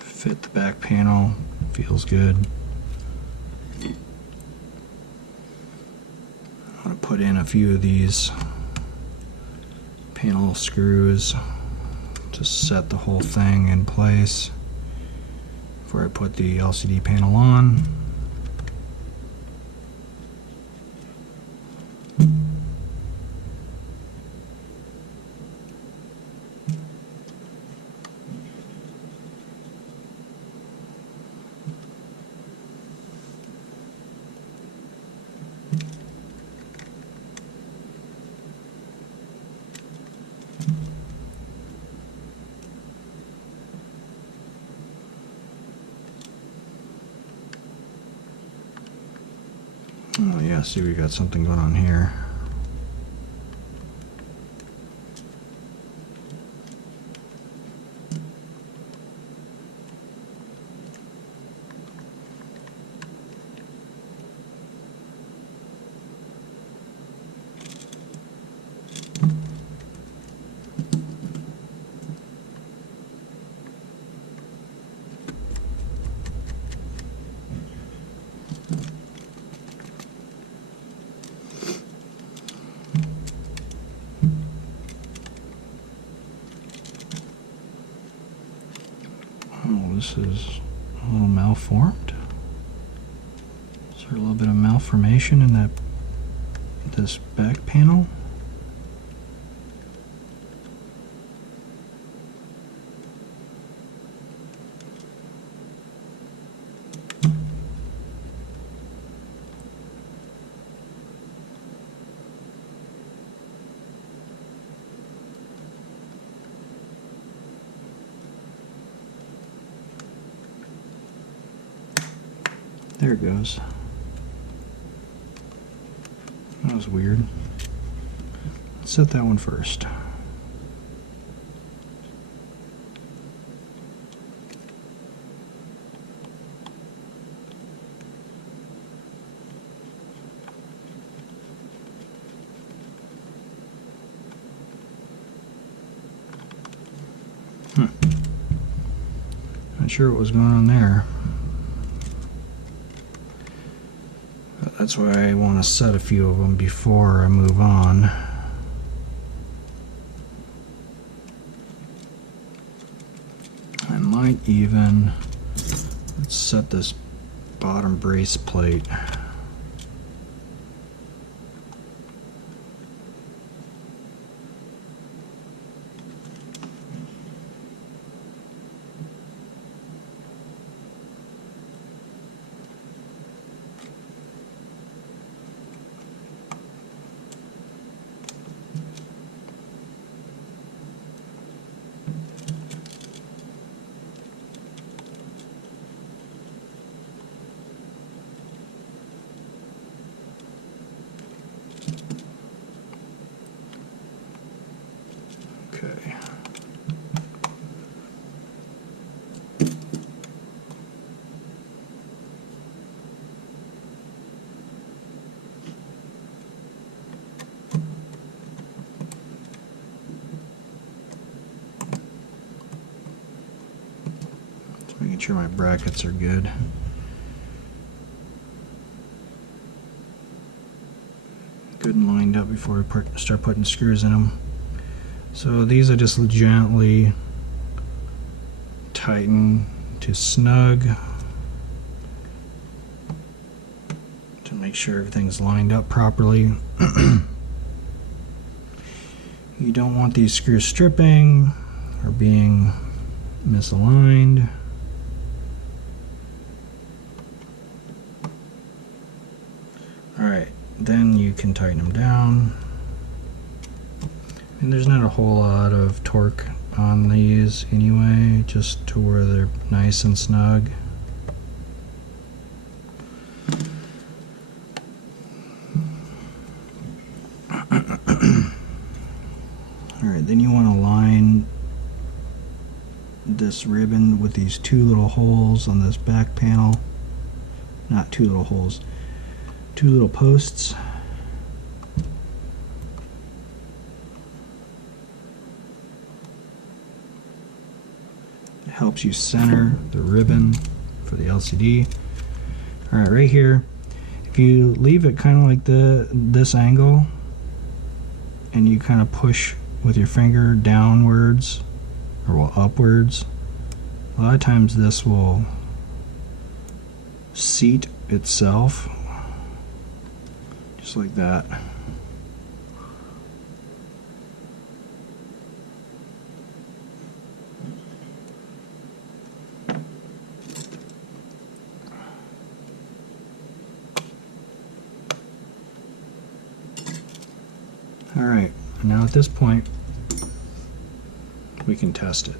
Fit the back panel, feels good. I'm going to put in a few of these panel screws to set the whole thing in place before I put the LCD panel on. Oh yeah, see, we got something going on here. Oh, this is a little malformed. Is there a little bit of malformation in this back panel? There it goes. That was weird. Let's set that one first. Not sure what was going on there. But that's why I want to set a few of them before I move on. I might even, let's set this bottom brace plate. Okay. Making sure my brackets are good. Good and lined up before I start putting screws in them. So these I just gently tighten to snug to make sure everything's lined up properly. You don't want these screws stripping or being misaligned. Alright, then you can tighten them down. And there's not a whole lot of torque on these anyway, just to where they're nice and snug. Alright, then you want to line this ribbon with these two little holes on this back panel. Not two little holes, two little posts. It helps you center the ribbon for the LCD. Alright, right here, if you leave it kind of like this angle and you kind of push with your finger downwards or well, upwards, a lot of times this will seat itself just like that. Alright, now at this point we can test it.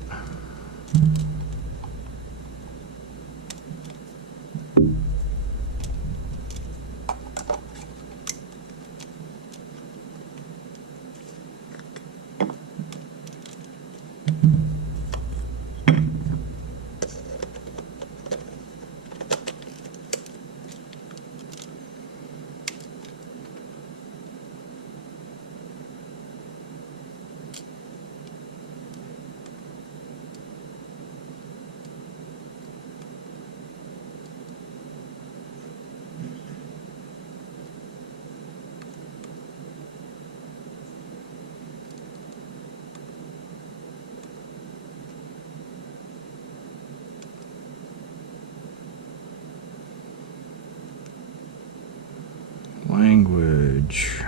Language.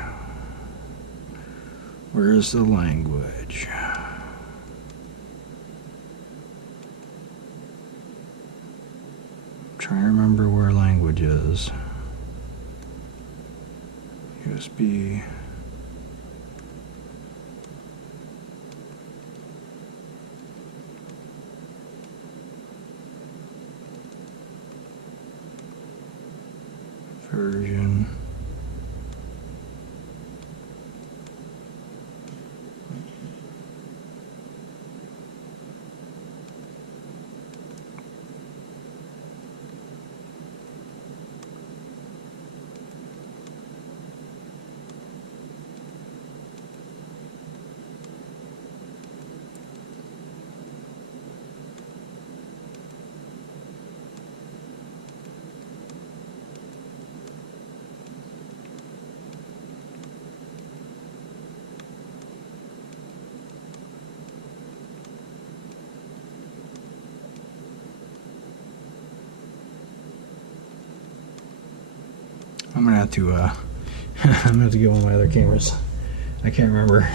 Where's the language? I'm trying to remember where language is. USB. version. I'm gonna have to I'm gonna have to get one of my other cameras. I can't remember.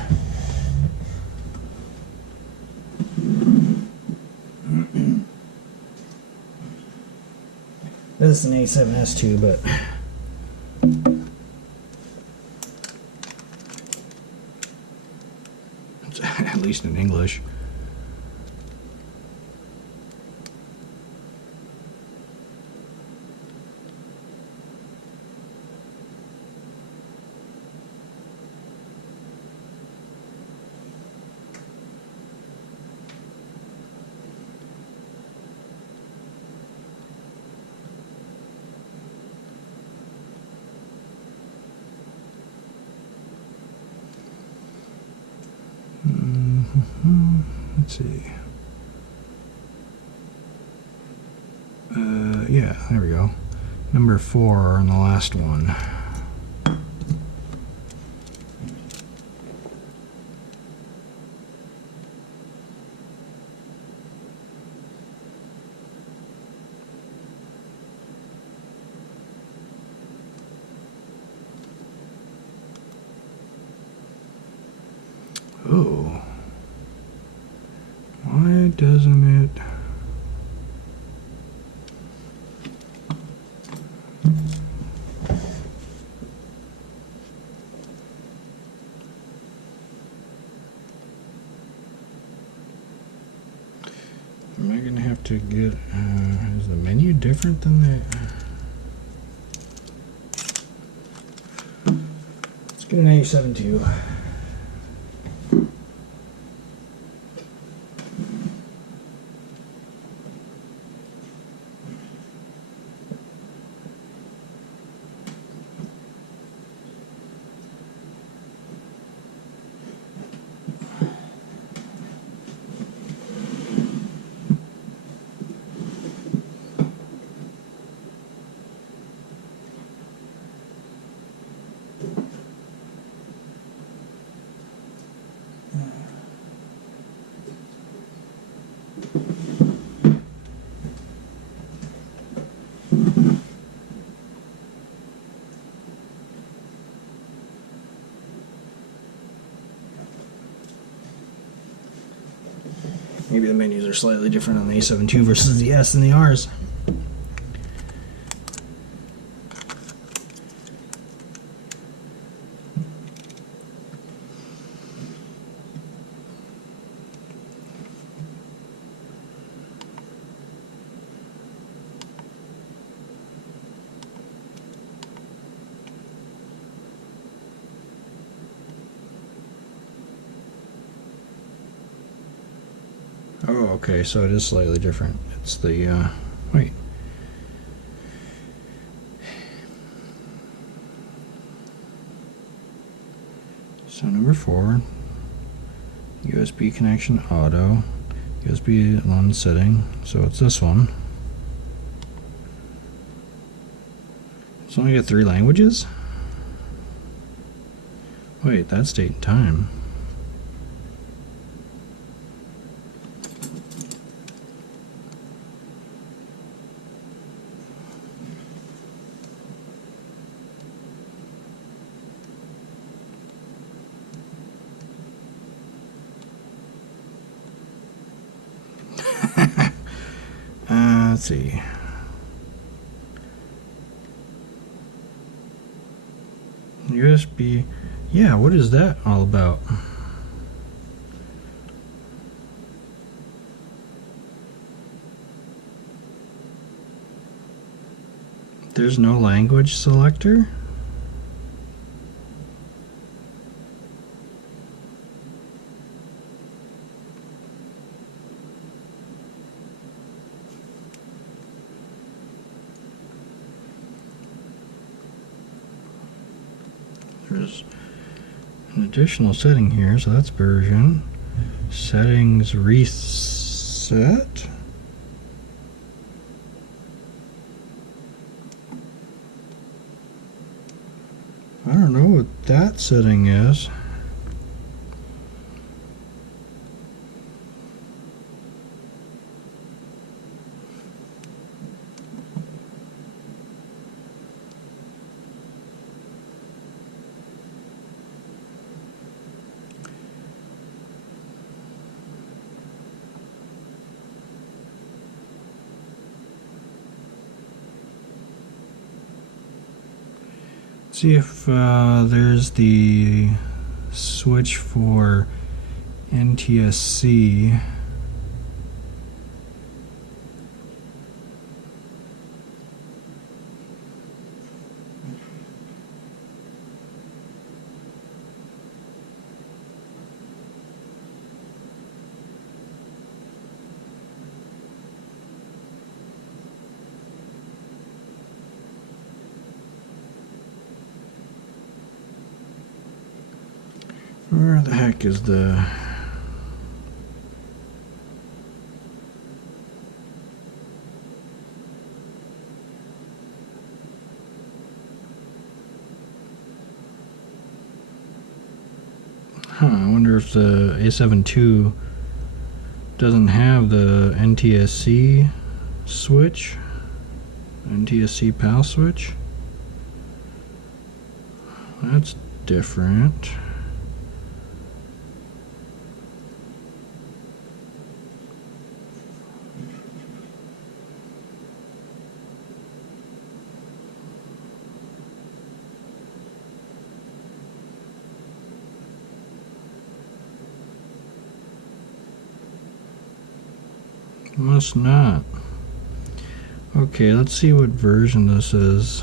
This is an A7S2, but it's at least in English. Let's see. Yeah, there we go. Number 4 on the last one. Oh. Why doesn't it? Am I gonna have to get? Is the menu different than that? Let's get an A72. Maybe the menus are slightly different on the A72 versus the S and the Rs. Oh, okay, so it is slightly different. It's the, wait. So number 4, USB connection auto, USB 1 setting, so it's this one. It's only got 3 languages? Wait, that's date and time. Let's see. USB. Yeah, what is that all about? There's no language selector? There's an additional setting here, so that's version. Settings reset. I don't know what that setting is. See if there's the switch for NTSC. Where the heck is the... I wonder if the A72 doesn't have the NTSC switch, NTSC PAL switch. That's different. Must not. Okay, let's see what version this is.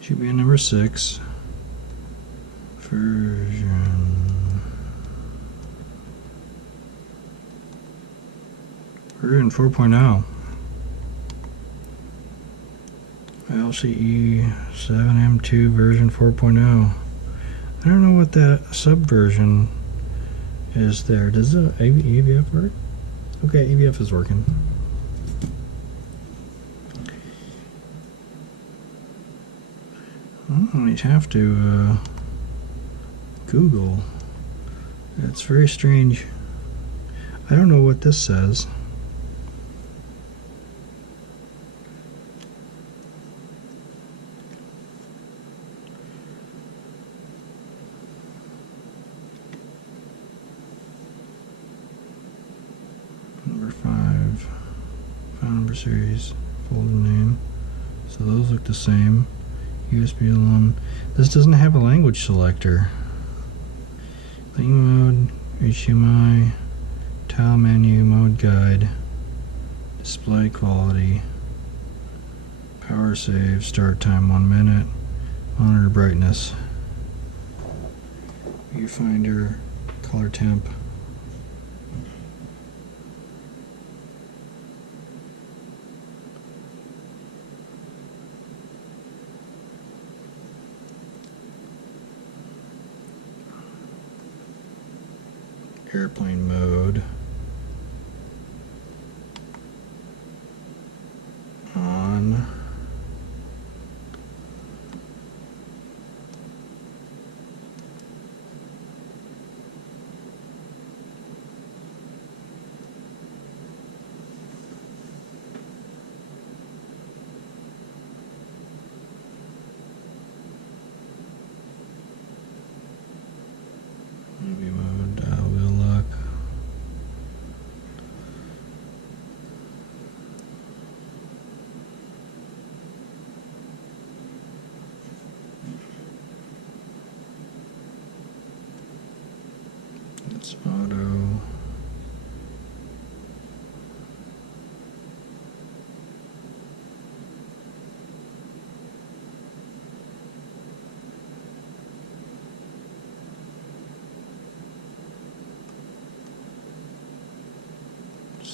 Should be a number 6. Version 4.0. LCE 7M2 version 4.0. I don't know what that subversion is there. Does the AVF work? Okay, AVF is working. Well, you'd have to Google. It's very strange. I don't know what this says. Number 5, file number series, folder name. So those look the same. USB alum. This doesn't have a language selector. Clean mode, HDMI, tile menu, mode guide, display quality, power save, start time 1 minute, monitor brightness, viewfinder, color temp. Airplane mode, on, movie mode, dial wheel lock. It's auto.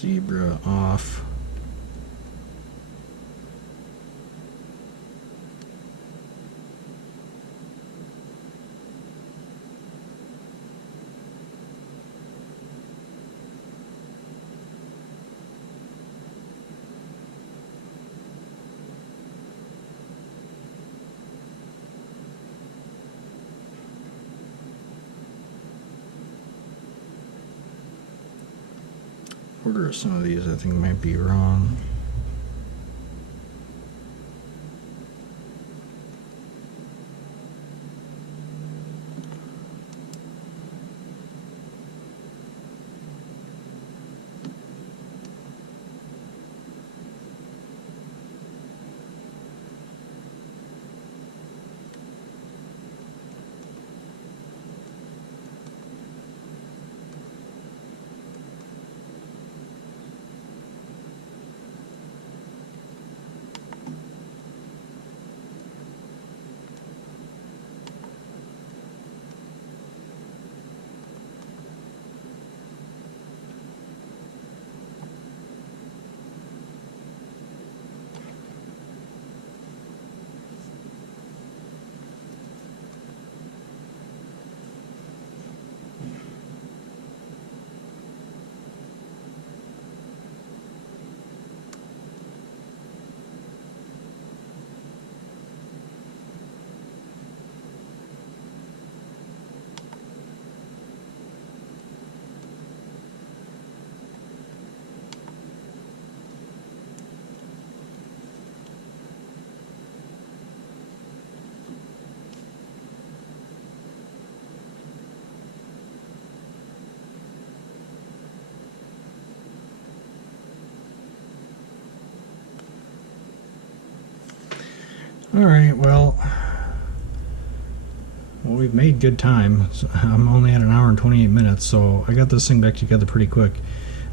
zebra off. Order of some of these I think might be wrong. Alright, well, we've made good time. I'm only at an hour and 28 minutes, so I got this thing back together pretty quick.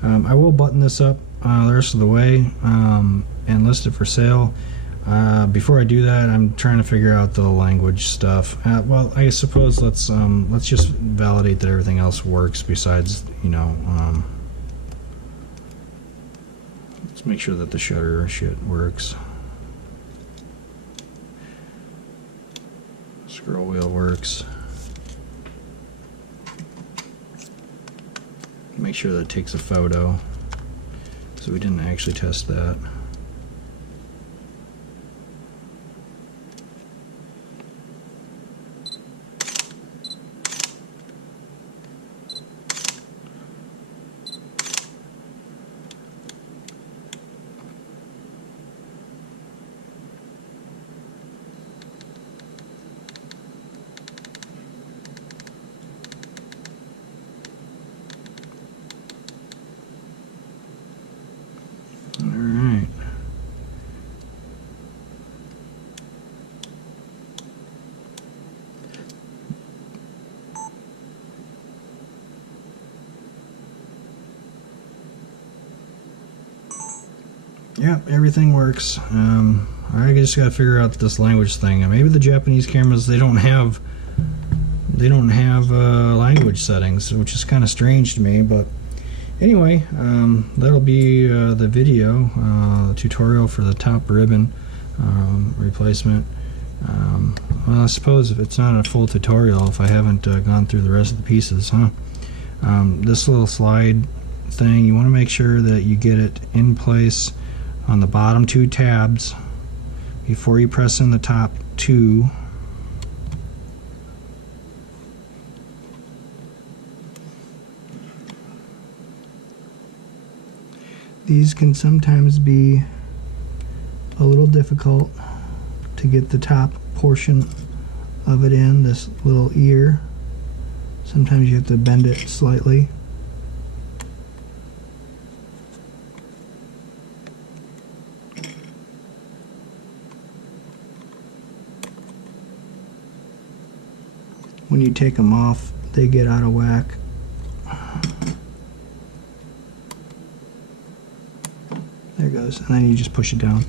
I will button this up the rest of the way and list it for sale. Before I do that, I'm trying to figure out the language stuff. Well, I suppose let's just validate that everything else works besides, you know, let's make sure that the shutter shit works. Scroll wheel works. Make sure that it takes a photo. So we didn't actually test that. Alright. Yeah, everything works. I just gotta figure out this language thing. Maybe the Japanese cameras, they don't have language settings, which is kind of strange to me, but anyway, that'll be the video tutorial for the top ribbon replacement. Well, I suppose if it's not a full tutorial, if I haven't gone through the rest of the pieces, huh? This little slide thing, you want to make sure that you get it in place on the bottom two tabs before you press in the top two. These can sometimes be a little difficult to get the top portion of it in, this little ear. Sometimes you have to bend it slightly. When you take them off, they get out of whack. There it goes, and then you just push it down.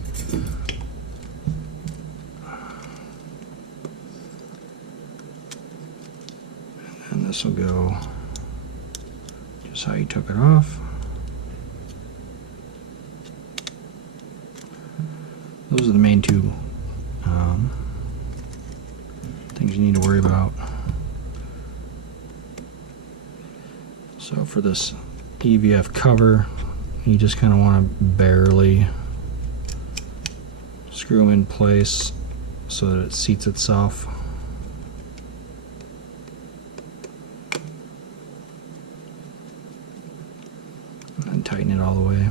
And this will go just how you took it off. those are the main two things you need to worry about. So for this EVF cover, you just kind of want to barely screw them in place so that it seats itself. And tighten it all the way.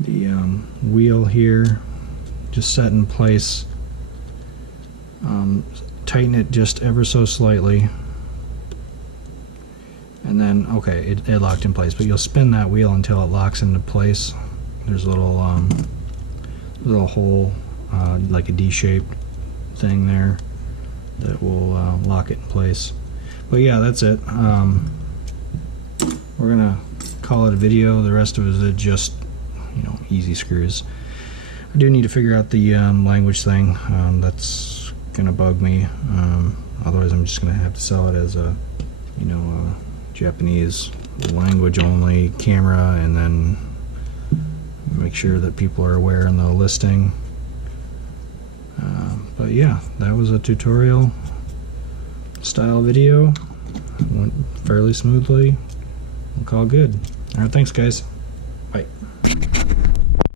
The wheel here, just set in place. Tighten it just ever so slightly, and then okay, it locked in place. But you'll spin that wheel until it locks into place. There's a little hole, like a D-shaped thing there, that will lock it in place. But yeah, that's it. We're gonna call it a video. The rest of it is just, you know, easy screws. I do need to figure out the language thing. That's gonna bug me. Otherwise, I'm just gonna have to sell it as a, you know, a Japanese language only camera, and then make sure that people are aware in the listing. But yeah, that was a tutorial style video. Went fairly smoothly. Look all good. Alright, thanks guys.